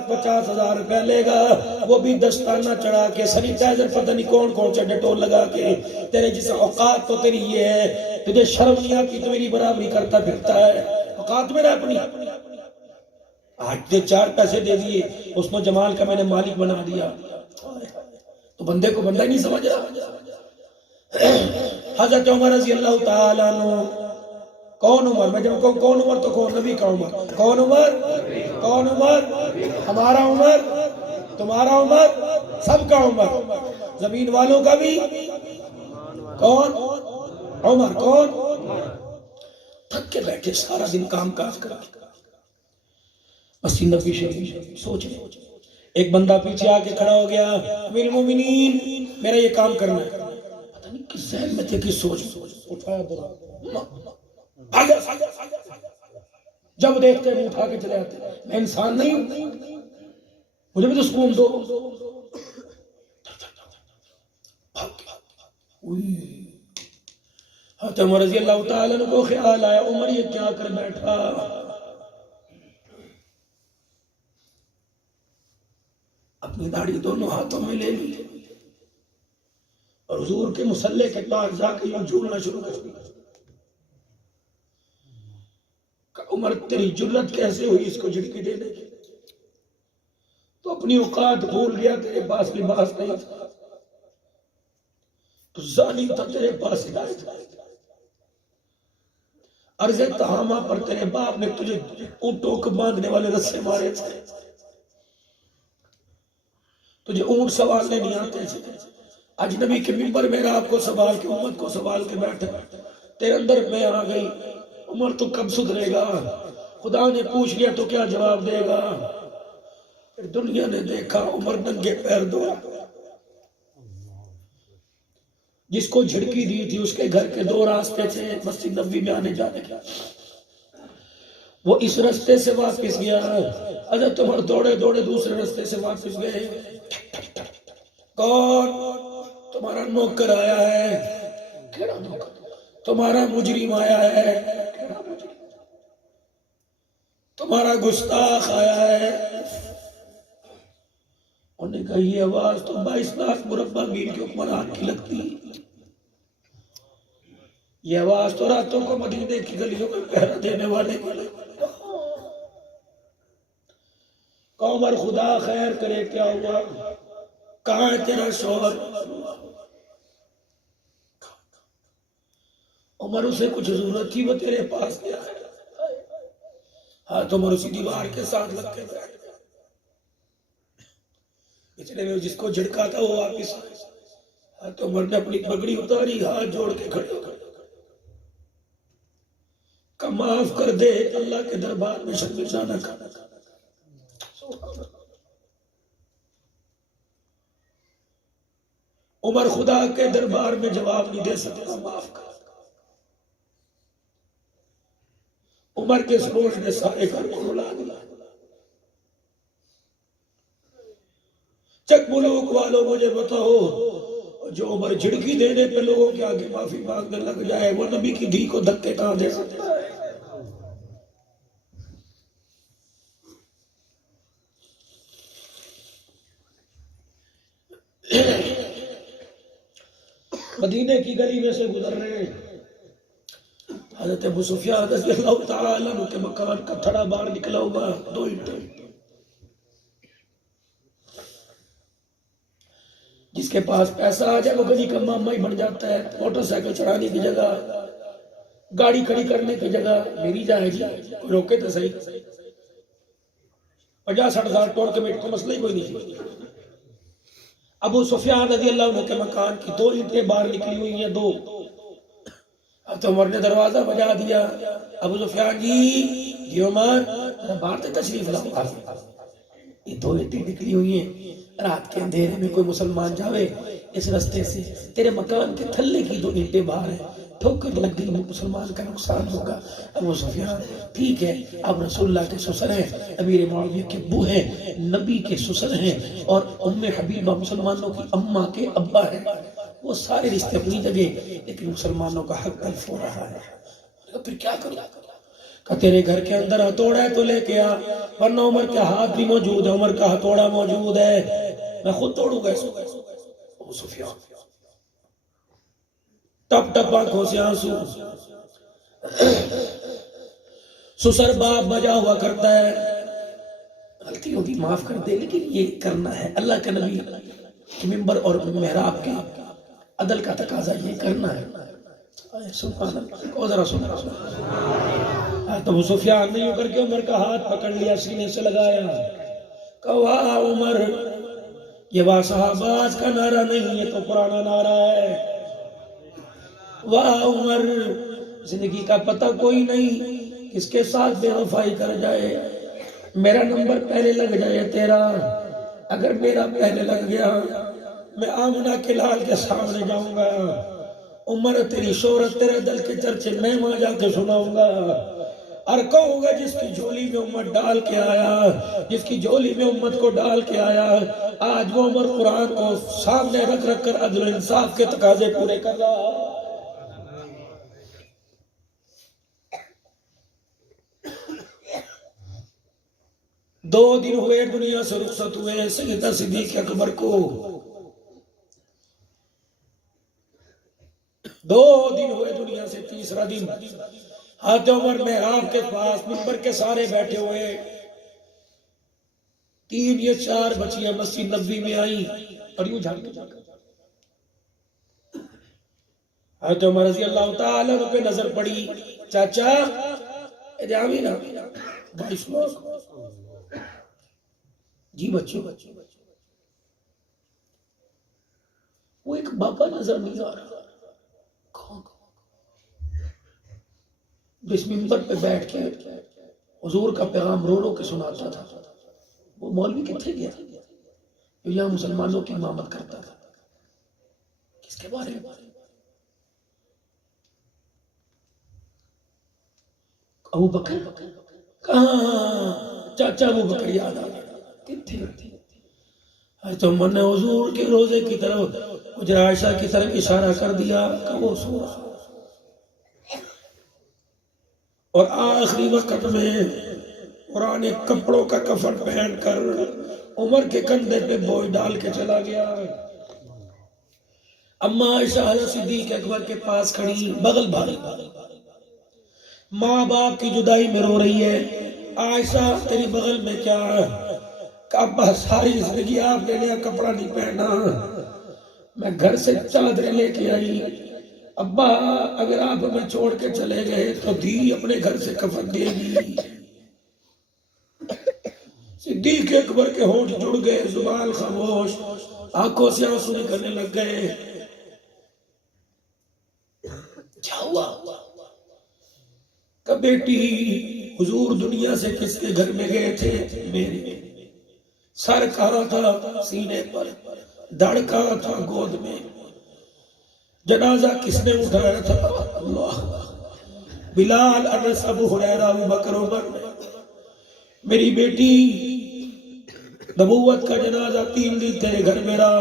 50 ہزار روپے لے گا وہ بھی دستانہ چڑھا کے سینیٹائزر پتہ نہیں کون سے ڈیٹول لگا کے، تیرے جیسا اوقات تو تیری یہ ہے، تجھے شرم نہیں آتی تو میری برابری کرتا پھرتا ہے، اوقات میں رہ اپنی۔ آج تے 4 پیسے دے دیے، اس نے جمال کا میں نے مالک بنا دیا، تو بندے کو بندہ ہی نہیں سمجھ رہا۔ حضرت عمر رضی اللہ تعالیٰ عنہ، کون عمر؟ میں جب کہوں کون عمر تو کون نبی کا عمر، کون عمر؟ کون عمر؟ ہمارا عمر، تمہارا عمر، سب کا عمر، زمین والوں کا بھی کون؟ عمر۔ کون؟ تھک کے بیٹھے سارا دن کام کاج کر، مسجد نبی شریف سوچ رہے، ایک بندہ پیچھے آ کے کھڑا ہو گیا، امیر المومنین میرا یہ کام کرنا ہے، پتہ نہیں کس ذہن میں تھے، کس سوچ، اٹھایا درا جب دیکھتے ہیں اٹھا کے چلے آتے، میں انسان نہیں ہوں، مجھے بھی تو سکون دو۔ حضرت عمر رضی اللہ تعالیٰ عنہ کو خیال آیا، عمر یہ کیا کر بیٹھا، اپنی داڑھی دونوں ہاتھوں میں لے لی اور حضور کے مصلی کے پاس جا کے یوں جھولنا شروع کر دیا۔ عمر تیری جرت کیسے ہوئی اس کو جھڑکی دینے کی؟ تو اپنی اوقات بھول گیا، تیرے پاس لباس نہیں تھا، تو ظالم تھا، تیرے پاس ہدایت تھا، عرض تہامہ پر تیرے باپ نے تجھے اونٹوں کو باندھنے والے رسے مارے تھے، تجھے اونٹ سوالنے نہیں آتے تھے، اجنبی کے منبر میں آپ کو سوال کے امت کو سوال کے بیٹھے، تیرے اندر میں آ گئی، عمر تو کب سدھرے گا؟ خدا نے پوچھ لیا تو کیا جواب دے گا؟ پھر دنیا نے دیکھا عمر ننگے پیر دورا، جس کو جھڑکی دی تھی اس کے گھر کے 2 راستے تھے مسجد نبوی میں آنے جانے کے، وہ اس راستے سے واپس گیا، حضرت عمر دوڑے دوسرے راستے سے واپس گئے، کون؟ تمہارا نوکر آیا ہے، کیڑا نوکر؟ تمہارا مجرم آیا ہے، کیڑا مجرم؟ تمہارا گستاخ آیا ہے۔ انہوں نے کہا یہ آواز تو 22 لاکھ مربع میل کے حکمران کی لگتی، یہ آواز تو راتوں کو مدینے کی گلیوں میں پہرا دینے والے کی لگتی۔ عمر خدا خیر کرے، کیا ہوا؟ کہاں ہے تیرا شوہر؟ عمر اسے کچھ ضرورت تھی، وہ تیرے پاس گیا ہے، ہاتھ عمر اسی دیوار کے ساتھ لگ کے بیٹھ گیا، پچھلے میں جس کو جھڑکا تھا وہ واپس ہاتھ عمر نے اپنی پگڑی اتاری، ہاتھ جوڑ کے کھڑے ہو گئے، کہ معاف کر دے، اللہ کے دربار میں شرمندہ کھانا کھانا۔ عمر خدا کے دربار میں جواب نہیں دے سکتا، معاف کر۔ عمر کے سروش نے سارے گھر کو رلا دیا، چک ملوک والوں مجھے بتاؤ جو عمر جھڑکی دینے پہ لوگوں کے آگے معافی مانگنے لگ جائے وہ نبی کی دھی کو دھکے کہاں دے سکتا ہے؟ مدینے کی گلی میں سے گزر رہے ہیں، حضرت ابو سفیان رضی اللہ تعالیٰ عنہ کے مکان کا تھڑا باہر نکلا ہوا 2 اینٹیں، جس کے پاس پیسہ آ جائے وہ گلی کا ماما ہی بن جاتا ہے۔ موٹر سائیکل چڑھانے کی جگہ، گاڑی کھڑی کرنے کی جگہ میری جائے جی، کوئی روکے تو صحیح، 50-60 ہزار ٹول کے میٹ کا مسئلہ ہی کوئی نہیں۔ ابو سفیان رضی اللہ عنہ کے مکان کی 2 اینٹیں باہر نکلی ہوئی ہیں، 2۔ اب تو عمر نے دروازہ بجا دیا، ابو سفیان جی عمر باہر سے تشریف لاؤ، یہ 2 اینٹیں نکلی ہوئی ہیں، رات کے اندھیرے میں کوئی مسلمان جاوے اس رستے سے، تیرے مکان کے تھلے کی 2 اینٹیں باہر ہیں، ٹھوکر لگ گئی مسلمان کا نقصان ہوگا۔ ابو سفیان ٹھیک ہے، اب رسول اللہ کے سسر ہیں، امیر معاویہ کے ابو ہیں، نبی کے سسر ہیں، اور ام حبیبہ مسلمانوں کی اماں کے ابا ہیں، وہ سارے رشتے اپنی جگہ، لیکن مسلمانوں کا حق تلف ہو رہا ہے۔ پھر کیا کروں؟ کہ تیرے گھر کے اندر ہتھوڑا ہے تو لے کے آ، ورنہ عمر کا ہاتھ بھی موجود ہے، عمر کا ہتھوڑا موجود ہے، میں خود توڑوں گا اس کو۔ ابو سفیان ٹپ ٹپ آنکھوں سے آنسو، سسر باپ بجا ہوا کرتا ہے، غلطی ہوگی معاف کر دے، لیکن یہ کرنا ہے، اللہ کے نبی ممبر اور محراب کے عدل کا تقاضا یہ کرنا ہے۔ سبحان اللہ، او ذرا سبحان اللہ۔ تو ابو سفیان نے یوں کر کے عمر کا ہاتھ پکڑ لیا، سینے سے لگایا، کہا واہ عمر، یہ واہ صحاباز کا نعرہ نہیں، یہ تو پرانا نعرہ ہے۔ واہ عمر، زندگی کا پتہ کوئی نہیں کس کے ساتھ بے وفائی کر جائے، میرا نمبر پہلے لگ جائے تیرا، اگر میرا پہلے لگ گیا میں آمنہ کے لال کے سامنے جاؤں گا، عمر تیری شہرت تیرے دل کے چرچے میں وہاں جا کے سناؤں گا، اور کہوں گا جس کی جھولی میں امت ڈال کے آیا، جس کی جھولی میں امت کو ڈال کے آیا، آج وہ عمر قرآن کو سامنے رکھ رکھ کر عدل و انصاف کے تقاضے پورے کر رہا۔ 2 دن ہوئے دنیا سے رخصت ہوئے سیدنا صدیق اکبر کو، 2 دن ہوئے دنیا سے، تیسرا دن حضرت عمر محراب کے پاس ممبر کے سارے بیٹھے ہوئے، 3 یا 4 بچیاں مسجد نبوی میں آئیں اور یوں جھانک حضرت عمر رضی اللہ تعالیٰ عنہ پہ نظر پڑی، چاچا ادھر نا 22 لوگ جی بچوں، وہ ایک بابا نظر نہیں آ رہا، جس ممبر پہ بیٹھ کے حضور کا پیغام رو رو کے سناتا تھا، وہ مولوی کتنے گیا جو یہاں مسلمانوں کی امامت کرتا تھا؟ کس کے بارے میں؟ ابو بکر؟ کہاں چاچا ابو بکر یاد آ گیا، کتنے؟ حضرت عمر نے حضور کے روزے کی طرف حجرہ عائشہ کی طرف اشارہ کر دیا کہ وہ سو رہا، اور آخری وقت میں پرانے کپڑوں کا کفن پہن کر عمر کے کندھے پہ بوجھ ڈال کے چلا گیا۔ اما عائشہ حضرت صدیق اکبر کے پاس کھڑی، بغل بھاری، ماں باپ کی جدائی میں رو رہی ہے، عائشہ تیری بغل میں کیا ہے؟ ابا ساری زندگی آپ نے نیا کپڑا نہیں پہنا، میں گھر سے چادریں لے کے آئی، ابا اگر آپ ہمیں چھوڑ کے چلے گئے تو دھی اپنے گھر سے کفن دے گی۔ صدیق اکبر کے ہونٹ جڑ گئے، زبان خاموش، آنکھوں سے آنسو نکلنے لگ گئے۔ کیا ہوا؟ کہ بیٹی حضور دنیا سے کس کے گھر میں گئے تھے؟ میرے سر کہاں تھا؟ سینے پر، دڑ کہاں تھا؟ گود میں، جنازہ کس نے اٹھایا تھا؟ اللہ، بلال، انس، ابو ہریرہ، ابو بکر، عمر۔ میری بیٹی نبوت کا جنازہ 3 دن تیرے گھر میں رہا،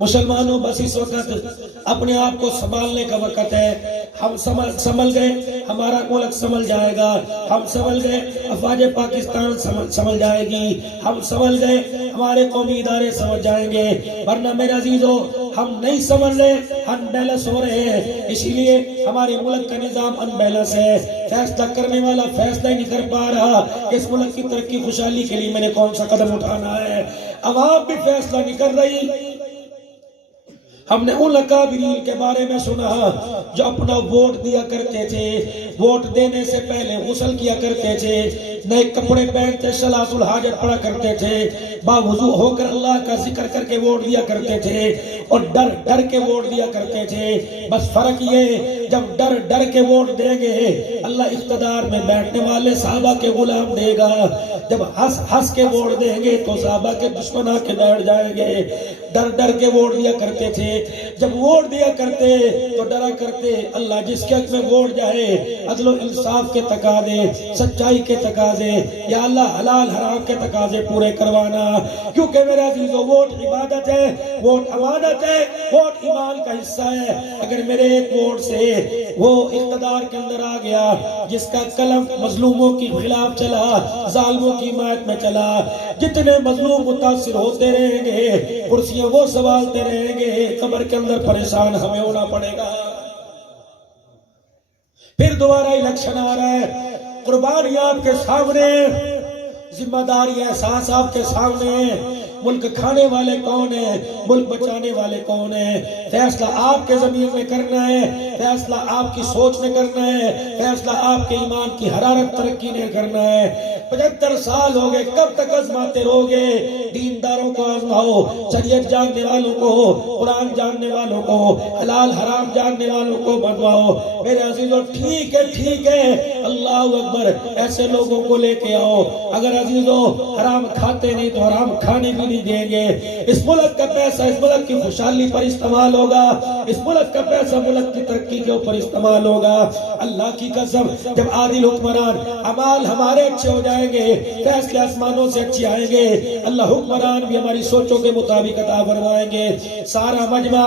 مسلمانوں بس اس وقت اپنے آپ کو سنبھالنے کا وقت ہے. ہم سنبھل گئے ہمارا ملک سنبھل جائے گا. ہم سنبھل گئے افواج پاکستان سنبھل جائے گی. ہم سنبھل گئے ہمارے قومی ادارے سنبھل جائیں گے. ورنہ میرے عزیزو ہم نہیں سنبھل رہے, ان بیلنس ہو رہے ہیں. اسی لیے ہمارے ملک کا نظام ان بیلنس ہے. فیصلہ کرنے والا فیصلہ ہی نہیں کر پا رہا کہ اس ملک کی ترقی خوشحالی کے لیے میں نے کون سا قدم اٹھانا ہے. عوام بھی فیصلہ نہیں کر رہی. ہم نے ان اکابرین کے بارے میں سنا جو اپنا ووٹ دیا کرتے تھے, ووٹ دینے سے پہلے غسل کیا کرتے تھے, نئے کپڑے پہنتے, صلاۃ الحاجت پڑھا کرتے تھے, باوضو ہو کر اللہ کا ذکر کر کے ووٹ دیا کرتے تھے, اور ڈر ڈر کے ووٹ دیا کرتے تھے. بس فرق یہ جب ڈر ڈر کے ووٹ دیں گے اللہ اقتدار میں بیٹھنے والے صحابہ کے غلام دے گا. جب ہنس ہنس کے ووٹ دیں گے تو صحابہ کے دشمن آ کے بیٹھ جائیں گے. ڈر ڈر کے ووٹ دیا کرتے تھے. جب ووٹ دیا کرتے تو ڈرا کرتے اللہ جس کے حق میں ووٹ جائے عدل و انصاف کے تقاضے, سچائی کے تقاضے, یا اللہ حلال حرام کے تقاضے پورے کروانا. کیونکہ میرے عزیزو ووٹ عبادت ہے, ووٹ امانت ہے, ووٹ ایمان کا حصہ ہے. اگر میرے ایک ووٹ سے وہ اقتدار کے اندر آ گیا جس کا قلم مظلوموں کی خلاف چلا, ظالموں کی حمایت میں چلا, جتنے مظلوم متاثر ہوتے رہیں گے, کرسیاں وہ سنبھالتے رہیں گے, قبر کے اندر پریشان ہمیں ہونا پڑے گا. پھر دوبارہ الیکشن آ رہا ہے, قربانی آپ کے سامنے, ذمہ داری احساس آپ کے سامنے. ملک کھانے والے کون ہیں, ملک بچانے والے کون ہیں؟ فیصلہ آپ کے ضمیر میں کرنا ہے, فیصلہ آپ کی سوچ میں کرنا ہے, فیصلہ آپ کے ایمان کی حرارت ترقی نے کرنا ہے. 75 سال ہو گئے, کب تک آزماتے رہو گے؟ دینداروں کو آزماؤ, شریعت جاننے والوں کو, قرآن جاننے والوں کو, حلال حرام جاننے والوں کو بنواؤ. میرے عزیزو ٹھیک ہے, اللہ اکبر, ایسے لوگوں کو لے کے آؤ. اگر عزیزو حرام کھاتے نہیں تو حرام کھانے بھی نہیں دیں گے. اس ملک کا پیسہ اس ملک کی خوشحالی پر استعمال ہوگا, اس ملک کا پیسہ ملک کی ترقی کے اوپر استعمال ہوگا. اللہ کی قسم جب عادل حکمران, اعمال ہمارے اچھے ہو جائیں گے, فیصلے آسمانوں سے اچھے آئیں گے, اللہ حکمران بھی ہماری سوچوں کے مطابق عطا فرمائیں گے. سارا مجمع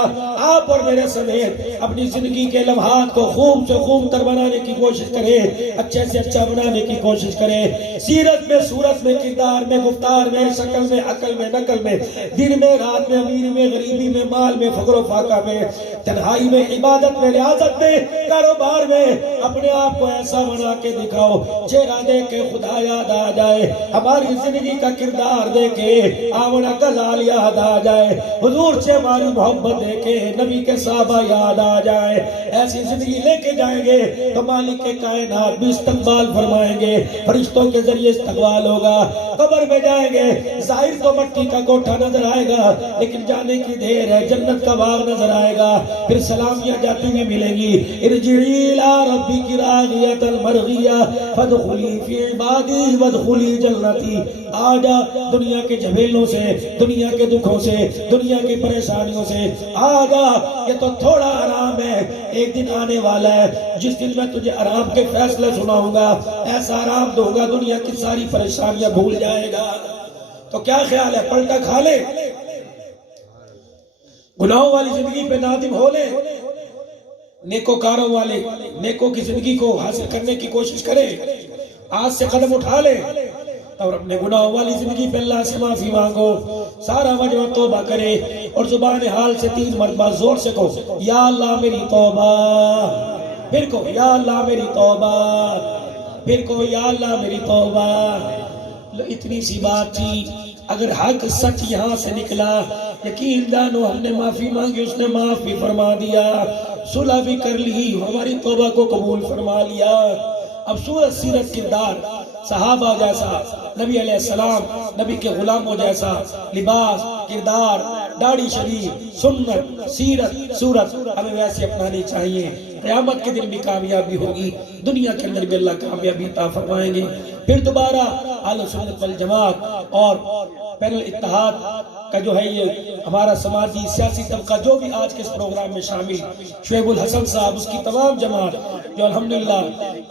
آپ اور میرے سمیت اپنی زندگی کے لمحات کو خوب سے خوب تر بنانے کی کوشش کرے, اچھے سے اچھا بنانے کی کوشش کرے. سیرت میں, صورت میں, کردار میں, گفتار میں, شکل میں, عقل میں, نقل میں, دن میں, رات میں, امیر میں, غریبی میں, مال میں, فقر و فاقہ میں, تنہائی میں, عبادت میں, ریاضت میں, کاروبار میں اپنے آپ کو ایسا بنا کے دکھاؤ چہرہ دیکھ کے خدا یاد آ جائے, ہماری زندگی کا کردار دیکھے آمنہ کا لال یاد آ جائے, حضور سے ہماری محبت دیکھے نبی کے صحابہ یاد آ جائے. ایسی زندگی لے کے جائیں گے تو مالک کے کائنات بھی استقبال فرمائیں گے, فرشتوں کے ذریعے استقبال ہوگا. قبر میں جائیں گے, ظاہر تو مٹی کا کوٹھا نظر آئے گا لیکن جانے کی دیر ہے, جنت کا باغ نظر آئے گا. پھر سلامیاں جاتی ہوئی ملیں گی, ارجعی الی ربک راضیۃ مرضیہ فادخلی فی عبادی وادخلی جنتی. آجا دنیا کے جھمیلوں سے, دنیا کے دکھوں سے, دنیا کی پریشانیوں سے آجا, یہ تو تھوڑا آرام ہے, ایک دن آنے والا ہے جس دن میں تجھے آرام کے فیصلے سناؤں گا, ایسا آرام دوں گا دنیا کی ساری پریشانیاں بھول جائے گا. تو کیا خیال ہے, پلٹا کھا لے, گناہوں والی زندگی پہ نادم ہو لے, نیکوکاروں والے نیکوں کی زندگی کو حاصل کرنے کی کوشش کرے, آج سے قدم اٹھا لے اور اپنے گناہوں والی زندگی پہ اللہ سے معافی مانگو. سارا مجمع توبہ کرے اور زبان حال سے 3 مرتبہ زور سے کہو, یا اللہ میری توبہ. پھر کہو, یا اللہ میری توبہ. پھر کہو, یا اللہ میری توبہ. اتنی سی بات تھی, اگر حق سچ یہاں سے نکلا, یقین جانو ہم نے معافی مانگی, اس نے معاف بھی فرما دیا, صلح بھی کر لی, ہماری توبہ کو قبول فرما لیا. اب صورت, سیرت, کردار صحابہ جیسا, نبی علیہ السلام, نبی کے غلاموں جیسا لباس, کردار, داڑھی شریف, سنت, سیرت, صورت ہمیں ویسے اپنانی چاہیے. قیامت کے دن بھی کامیابی ہوگی, دنیا کے اندر بھی اللہ کامیابی عطا فرمائیں گے. پھر دوبارہ اہل سنت والجماعت اور بین الاتحاد کا جو ہے یہ ہمارا سماجی سیاسی طبقہ جو بھی آج کے اس پروگرام میں شامل, شعیب الحسن صاحب, اس کی تمام جماعت, جو الحمدللہ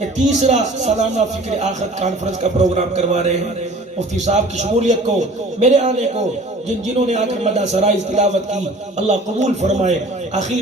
یہ تیسرا سالانہ فکر آخرت کانفرنس کا پروگرام کروا رہے ہیں. مفتی صاحب کی شمولیت کو، میرے آنے کو، جنہوں نے آ کر مدح سرائی تلاوت کی، اللہ قبول فرمائے. آخر